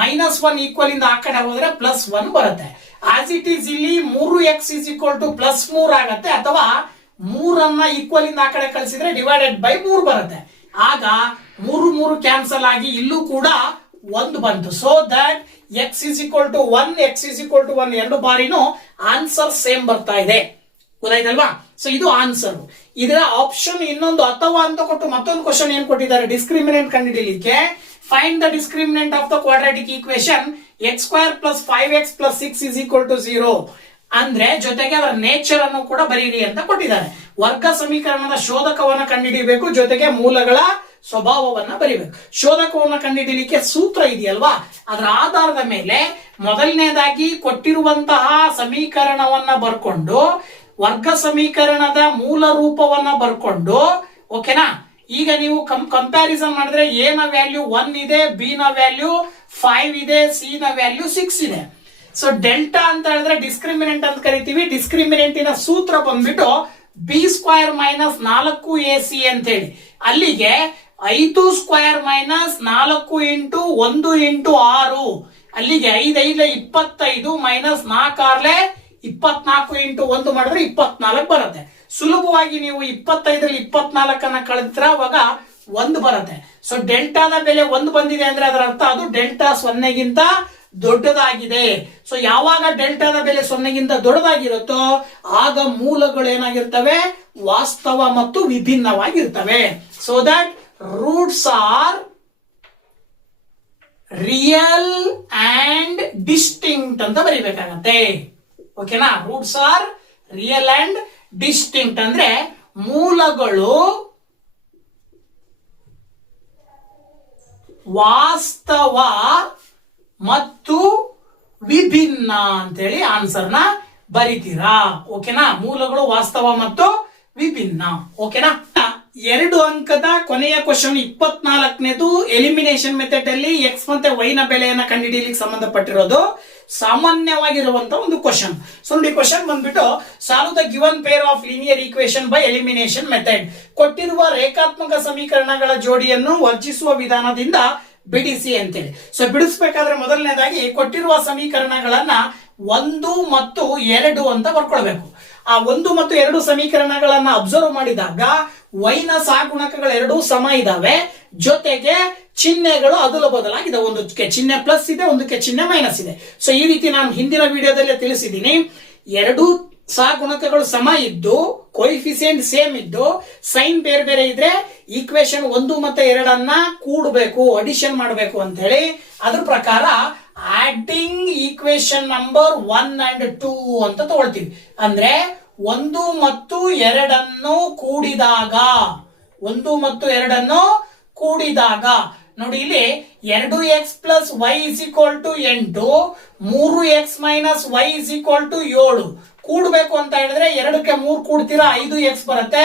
-1 ಈಕ್ವಲ್ ಇಂದ ಆ ಕಡೆ ಹೋದ್ರೆ +1 ಬರುತ್ತೆ. ಆಸ್ ಇಟ್ ಈಸ್ ಇಲ್ಲಿ 3x = +3 ಆಗತ್ತೆ, ಅಥವಾ 3ಅನ್ನ ಈಕ್ವಲ್ ಇಂದ ಆ ಕಡೆ ಕಳಿಸಿದ್ರೆ ಡಿವೈಡೆಡ್ ಬೈ 3 ಬರುತ್ತೆ. ಆಗ 3 ಕ್ಯಾನ್ಸಲ್ ಆಗಿ ಇಲ್ಲೂ ಕೂಡ 1 ಬಂತು. ಸೊ ದಟ್ x = 1 x = 1 ಎರಡು ಬಾರಿನೂ ಆನ್ಸರ್ ಸೇಮ್ ಬರ್ತಾ ಇದೆ. ಗೊತ್ತಾಯ್ತಲ್ವಾ? ಸೊ ಇದು ಆನ್ಸರ್. ಇದರ ಆಪ್ಷನ್ ಇನ್ನೊಂದು ಅಥವಾ ಅಂತ ಕೊಟ್ಟು ಮತ್ತೊಂದು ಕ್ವಶನ್ ಏನ್ ಕೊಟ್ಟಿದ್ದಾರೆ, ಡಿಸ್ಕ್ರಿಮಿನೆಂಟ್ ಕಂಡುಹಿಡಿಯಲಿಕ್ಕೆ find the discriminant of the quadratic equation x² + 5x + 6 = 0 ಅಂದ್ರೆ ಜೊತೆಗೆ ಅದರ ನೇಚರ್ ಅನ್ನು ಕೂಡ ಬರೀರಿ ಅಂತ ಕೊಟ್ಟಿದ್ದಾರೆ. ವರ್ಗ ಸಮೀಕರಣದ ಶೋಧಕವನ್ನ ಕಂಡುಹಿಡಿಯಬೇಕು, ಜೊತೆಗೆ ಮೂಲಗಳ ಸ್ವಭಾವವನ್ನ ಬರೀಬೇಕು. ಶೋಧಕವನ್ನ ಕಂಡುಹಿಡಿಯಲಿಕ್ಕೆ ಸೂತ್ರ ಇದೆಯಲ್ವಾ, ಅದರ ಆಧಾರದ ಮೇಲೆ ಮೊದಲನೇದಾಗಿ ಕೊಟ್ಟಿರುವಂತಹ ಸಮೀಕರಣವನ್ನ ಬರ್ಕೊಂಡು ವರ್ಗ ಸಮೀಕರಣದ ಮೂಲ ರೂಪವನ್ನ ಬರ್ಕೊಂಡು, ಓಕೆನಾ. ಈಗ ನೀವು ಕಂಪ್ಯಾರಿಸನ್ ಮಾಡಿದ್ರೆ a ನ ವ್ಯಾಲ್ಯೂ 1 ಇದೆ, b ನ ವ್ಯಾಲ್ಯೂ 5 ಇದೆ, c ನ ವ್ಯಾಲ್ಯೂ 6 ಇದೆ. ಸೊ ಡೆಲ್ಟಾ ಅಂತ ಹೇಳಿದ್ರೆ ಡಿಸ್ಕ್ರಿಮಿನೆಂಟ್ ಅಂತ ಕರಿತೀವಿ. ಡಿಸ್ಕ್ರಿಮಿನೆಂಟಿನ ಸೂತ್ರ ಬಂದ್ಬಿಟ್ಟು b² - 4ac ಅಂತ ಹೇಳಿ, ಅಲ್ಲಿಗೆ 5² - 4 × 1 × 6, ಅಲ್ಲಿಗೆ 5 5 25 - 4 24 × 1 ಮಾಡಿದ್ರೆ 24 ಬರುತ್ತೆ. ಸುಲಭವಾಗಿ ನೀವು 25ರಲ್ಲಿ 24ಅನ್ನ ಕಳೆದ್ರೆ ಅವಾಗ 1 ಬರುತ್ತೆ. ಸೊ ಡೆಲ್ಟಾದ ಬೆಲೆ 1 ಬಂದಿದೆ ಅಂದ್ರೆ ಅದರ ಅರ್ಥ ಅದು ಡೆಲ್ಟಾ 0ಗಿಂತ ದೊಡ್ಡದಾಗಿದೆ. ಸೊ ಯಾವಾಗ ಡೆಲ್ಟಾದ ಬೆಲೆ 0ಗಿಂತ ದೊಡ್ಡದಾಗಿರುತ್ತೋ ಆಗ ಮೂಲಗಳು ಏನಾಗಿರ್ತವೆ, ವಾಸ್ತವ ಮತ್ತು ವಿಭಿನ್ನವಾಗಿರ್ತವೆ. So that roots are real and distinct ಅಂತ ಬರೀಬೇಕಾಗತ್ತೆ. ಓಕೆನಾ? Roots are real and distinct ಅಂದ್ರೆ ಮೂಲಗಳು ವಾಸ್ತವ ಮತ್ತು ವಿಭಿನ್ನ ಅಂತೇಳಿ ಆನ್ಸರ್ನ ಬರಿತೀರಾ. ಓಕೆನಾ? ಮೂಲಗಳು ವಾಸ್ತವ ಮತ್ತು ವಿಭಿನ್ನ. ಓಕೆನಾ? 2 ಅಂಕದ ಕೊನೆಯ ಕ್ವಶನ್ 24ನೇದು ಎಲಿಮಿನೇಷನ್ ಮೆಥಡ್ ಅಲ್ಲಿ x ಮತ್ತೆ y ನ ಬೆಲೆಯನ್ನ ಕಂಡುಹಿಡಿಯಲಿಕ್ಕೆ ಸಂಬಂಧಪಟ್ಟಿರೋದು. ಸಾಮಾನ್ಯವಾಗಿರುವಂತಹ ಒಂದು ಕ್ವಶನ್. ಸೊ ನೋಡಿ, ಕ್ವಶನ್ ಬಂದ್ಬಿಟ್ಟು solve the given peer of linear equation by elimination method. ಕೊಟ್ಟಿರುವ ರೇಖಾತ್ಮಕ ಸಮೀಕರಣಗಳ ಜೋಡಿಯನ್ನು ವರ್ಜಿಸುವ ವಿಧಾನದಿಂದ ಬಿಡಿಸಿ ಅಂತೇಳಿ. ಸೊ ಬಿಡಿಸಬೇಕಾದ್ರೆ ಮೊದಲನೇದಾಗಿ ಕೊಟ್ಟಿರುವ ಸಮೀಕರಣಗಳನ್ನ 1 ಮತ್ತು 2 ಅಂತ ಬರ್ಕೊಳ್ಬೇಕು. ಆ 1 ಮತ್ತು 2 ಸಮೀಕರಣಗಳನ್ನ ಅಬ್ಸರ್ವ್ ಮಾಡಿದಾಗ y ನ ಸಹಗುಣಕಗಳು ಎರಡೂ ಸಮ ಇದಾವೆ, ಜೊತೆಗೆ ಚಿಹ್ನೆಗಳು ಅದಲು ಬದಲಾಗಿದೆ. ಒಂದಕ್ಕೆ ಚಿಹ್ನೆ ಪ್ಲಸ್ ಇದೆ, ಒಂದಕ್ಕೆ ಚಿಹ್ನೆ ಮೈನಸ್ ಇದೆ. ಸೊ ಈ ರೀತಿ ನಾನು ಹಿಂದಿನ ವಿಡಿಯೋದಲ್ಲಿ ತಿಳಿಸಿದ್ದೀನಿ. ಎರಡೂ ಸಹಗುಣಕಗಳು ಸಮ ಇದ್ದು, ಕೋಎಫಿಷಿಯಂಟ್ ಸೇಮ್ ಇದ್ದು, ಸೈನ್ ಬೇರೆ ಬೇರೆ ಇದ್ರೆ ಈಕ್ವೇಶನ್ 1 ಮತ್ತು 2ಅನ್ನ ಕೂಡಬೇಕು, ಅಡಿಷನ್ ಮಾಡಬೇಕು ಅಂತ ಹೇಳಿ ಅದ್ರ ಪ್ರಕಾರ ಆಡಿಂಗ್ ಈಕ್ವೇಶನ್ ನಂಬರ್ 1 and 2 ಅಂತ ತಗೊಳ್ತೀವಿ. ಅಂದ್ರೆ 1 ಮತ್ತು 2ಅನ್ನು ಕೂಡಿದಾಗ, 1 ಮತ್ತು 2ಅನ್ನು ಕೂಡಿದಾಗ ನೋಡಿ ಇಲ್ಲಿ 2x + y = 8, 3x - y = 7. ಕೂಡಬೇಕು ಅಂತ ಹೇಳಿದ್ರೆ 2ಕ್ಕೆ 3 ಕೂಡ್ತೀರಾ 5x ಬರುತ್ತೆ.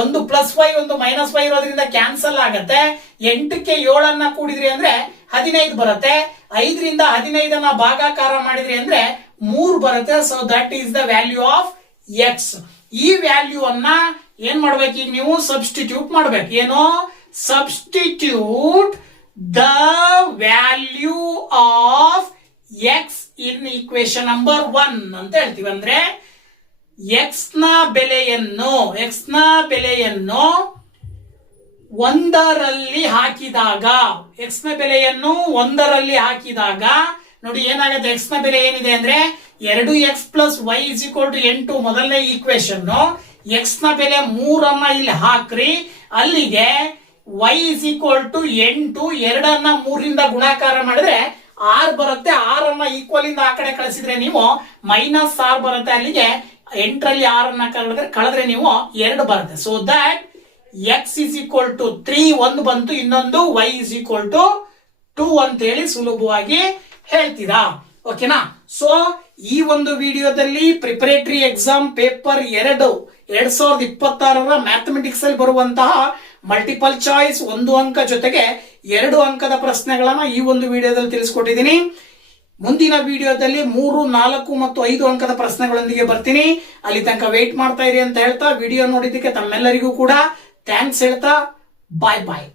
1 + y 1 - y ಇರೋದ್ರಿಂದ ಕ್ಯಾನ್ಸಲ್ ಆಗತ್ತೆ. 8ಕ್ಕೆ 7ಅನ್ನ ಕೂಡಿದ್ರಿ ಅಂದ್ರೆ 15 ಬರುತ್ತೆ. 5ರಿಂದ 15ಅನ್ನ ಭಾಗಾಕಾರ ಮಾಡಿದ್ರಿ ಅಂದ್ರೆ 3 ಬರುತ್ತೆ. So that is the value of x. ಈ ವ್ಯಾಲ್ಯೂ ಅನ್ನ ಏನ್ ಮಾಡ್ಬೇಕು, ಈಗ ನೀವು ಸಬ್ಸ್ಟಿಟ್ಯೂಟ್ ಮಾಡ್ಬೇಕು. ಏನೋ substitute the value of x in equation number 1 ಅಂತ ಹೇಳ್ತೀವಿ. ಅಂದ್ರೆ x ನ ಬೆಲೆಯನ್ನು 1ರಲ್ಲಿ ಹಾಕಿದಾಗ, x ನ ಬೆಲೆಯನ್ನು 1ರಲ್ಲಿ ಹಾಕಿದಾಗ ನೋಡಿ ಏನಾಗುತ್ತೆ. x ನ ಬೆಲೆ ಏನಿದೆ ಅಂದ್ರೆ 2x + y = 8 ಮೊದಲನೇ ಈಕ್ವೇಶನ್. ಎಕ್ಸ್ ನ ಬೆಲೆ 3 ಇಲ್ಲಿ ಹಾಕ್ರಿ. ಅಲ್ಲಿಗೆ y ಇಸ್ ಈಕ್ವಲ್ ಟು 8, 2 3ರಿಂದ ಗುಣಾಕಾರ ಮಾಡಿದ್ರೆ 6 ಬರುತ್ತೆ. 6 ಈಕ್ವಲ್ ಇಂದ ಆ ಕಡೆ ಕಳಿಸಿದ್ರೆ ನೀವು -6 ಬರುತ್ತೆ. ಅಲ್ಲಿಗೆ 8ರಲ್ಲಿ 6 ಕಳೆದ್ರೆ ನೀವು 2 ಬರುತ್ತೆ. So that X is equal to 3 1 ಬಂತು, ಇನ್ನೊಂದು y ಇಸ್ ಈಕ್ವಲ್ ಟು 2 ಅಂತ ಹೇಳಿ ಸುಲಭವಾಗಿ ಹೇಳ್ತೀರಾ. ಓಕೆನಾ? ಸೊ ಈ ಒಂದು ವಿಡಿಯೋದಲ್ಲಿ ಪ್ರಿಪರೇಟರಿ ಎಕ್ಸಾಮ್ ಪೇಪರ್ 2 2026 ಮ್ಯಾಥಮೆಟಿಕ್ಸ್ ಅಲ್ಲಿ ಬರುವಂತಹ ಮಲ್ಟಿಪಲ್ ಚಾಯ್ಸ್ 1 ಅಂಕ ಜೊತೆಗೆ 2 ಅಂಕದ ಪ್ರಶ್ನೆಗಳನ್ನ ಈ ಒಂದು ವಿಡಿಯೋದಲ್ಲಿ ತಿಳಿಸ್ಕೊಟ್ಟಿದ್ದೀನಿ. ಮುಂದಿನ ವಿಡಿಯೋದಲ್ಲಿ 3, 4 ಮತ್ತು 5 ಅಂಕದ ಪ್ರಶ್ನೆಗಳೊಂದಿಗೆ ಬರ್ತೀನಿ. ಅಲ್ಲಿ ತನಕ ವೇಟ್ ಮಾಡ್ತಾ ಇರಿ ಅಂತ ಹೇಳ್ತಾ ವಿಡಿಯೋ ನೋಡಿದ್ದಕ್ಕೆ ತಮ್ಮೆಲ್ಲರಿಗೂ ಕೂಡ ಥ್ಯಾಂಕ್ಸ್ ಹೇಳ್ತಾ ಬಾಯ್ ಬಾಯ್.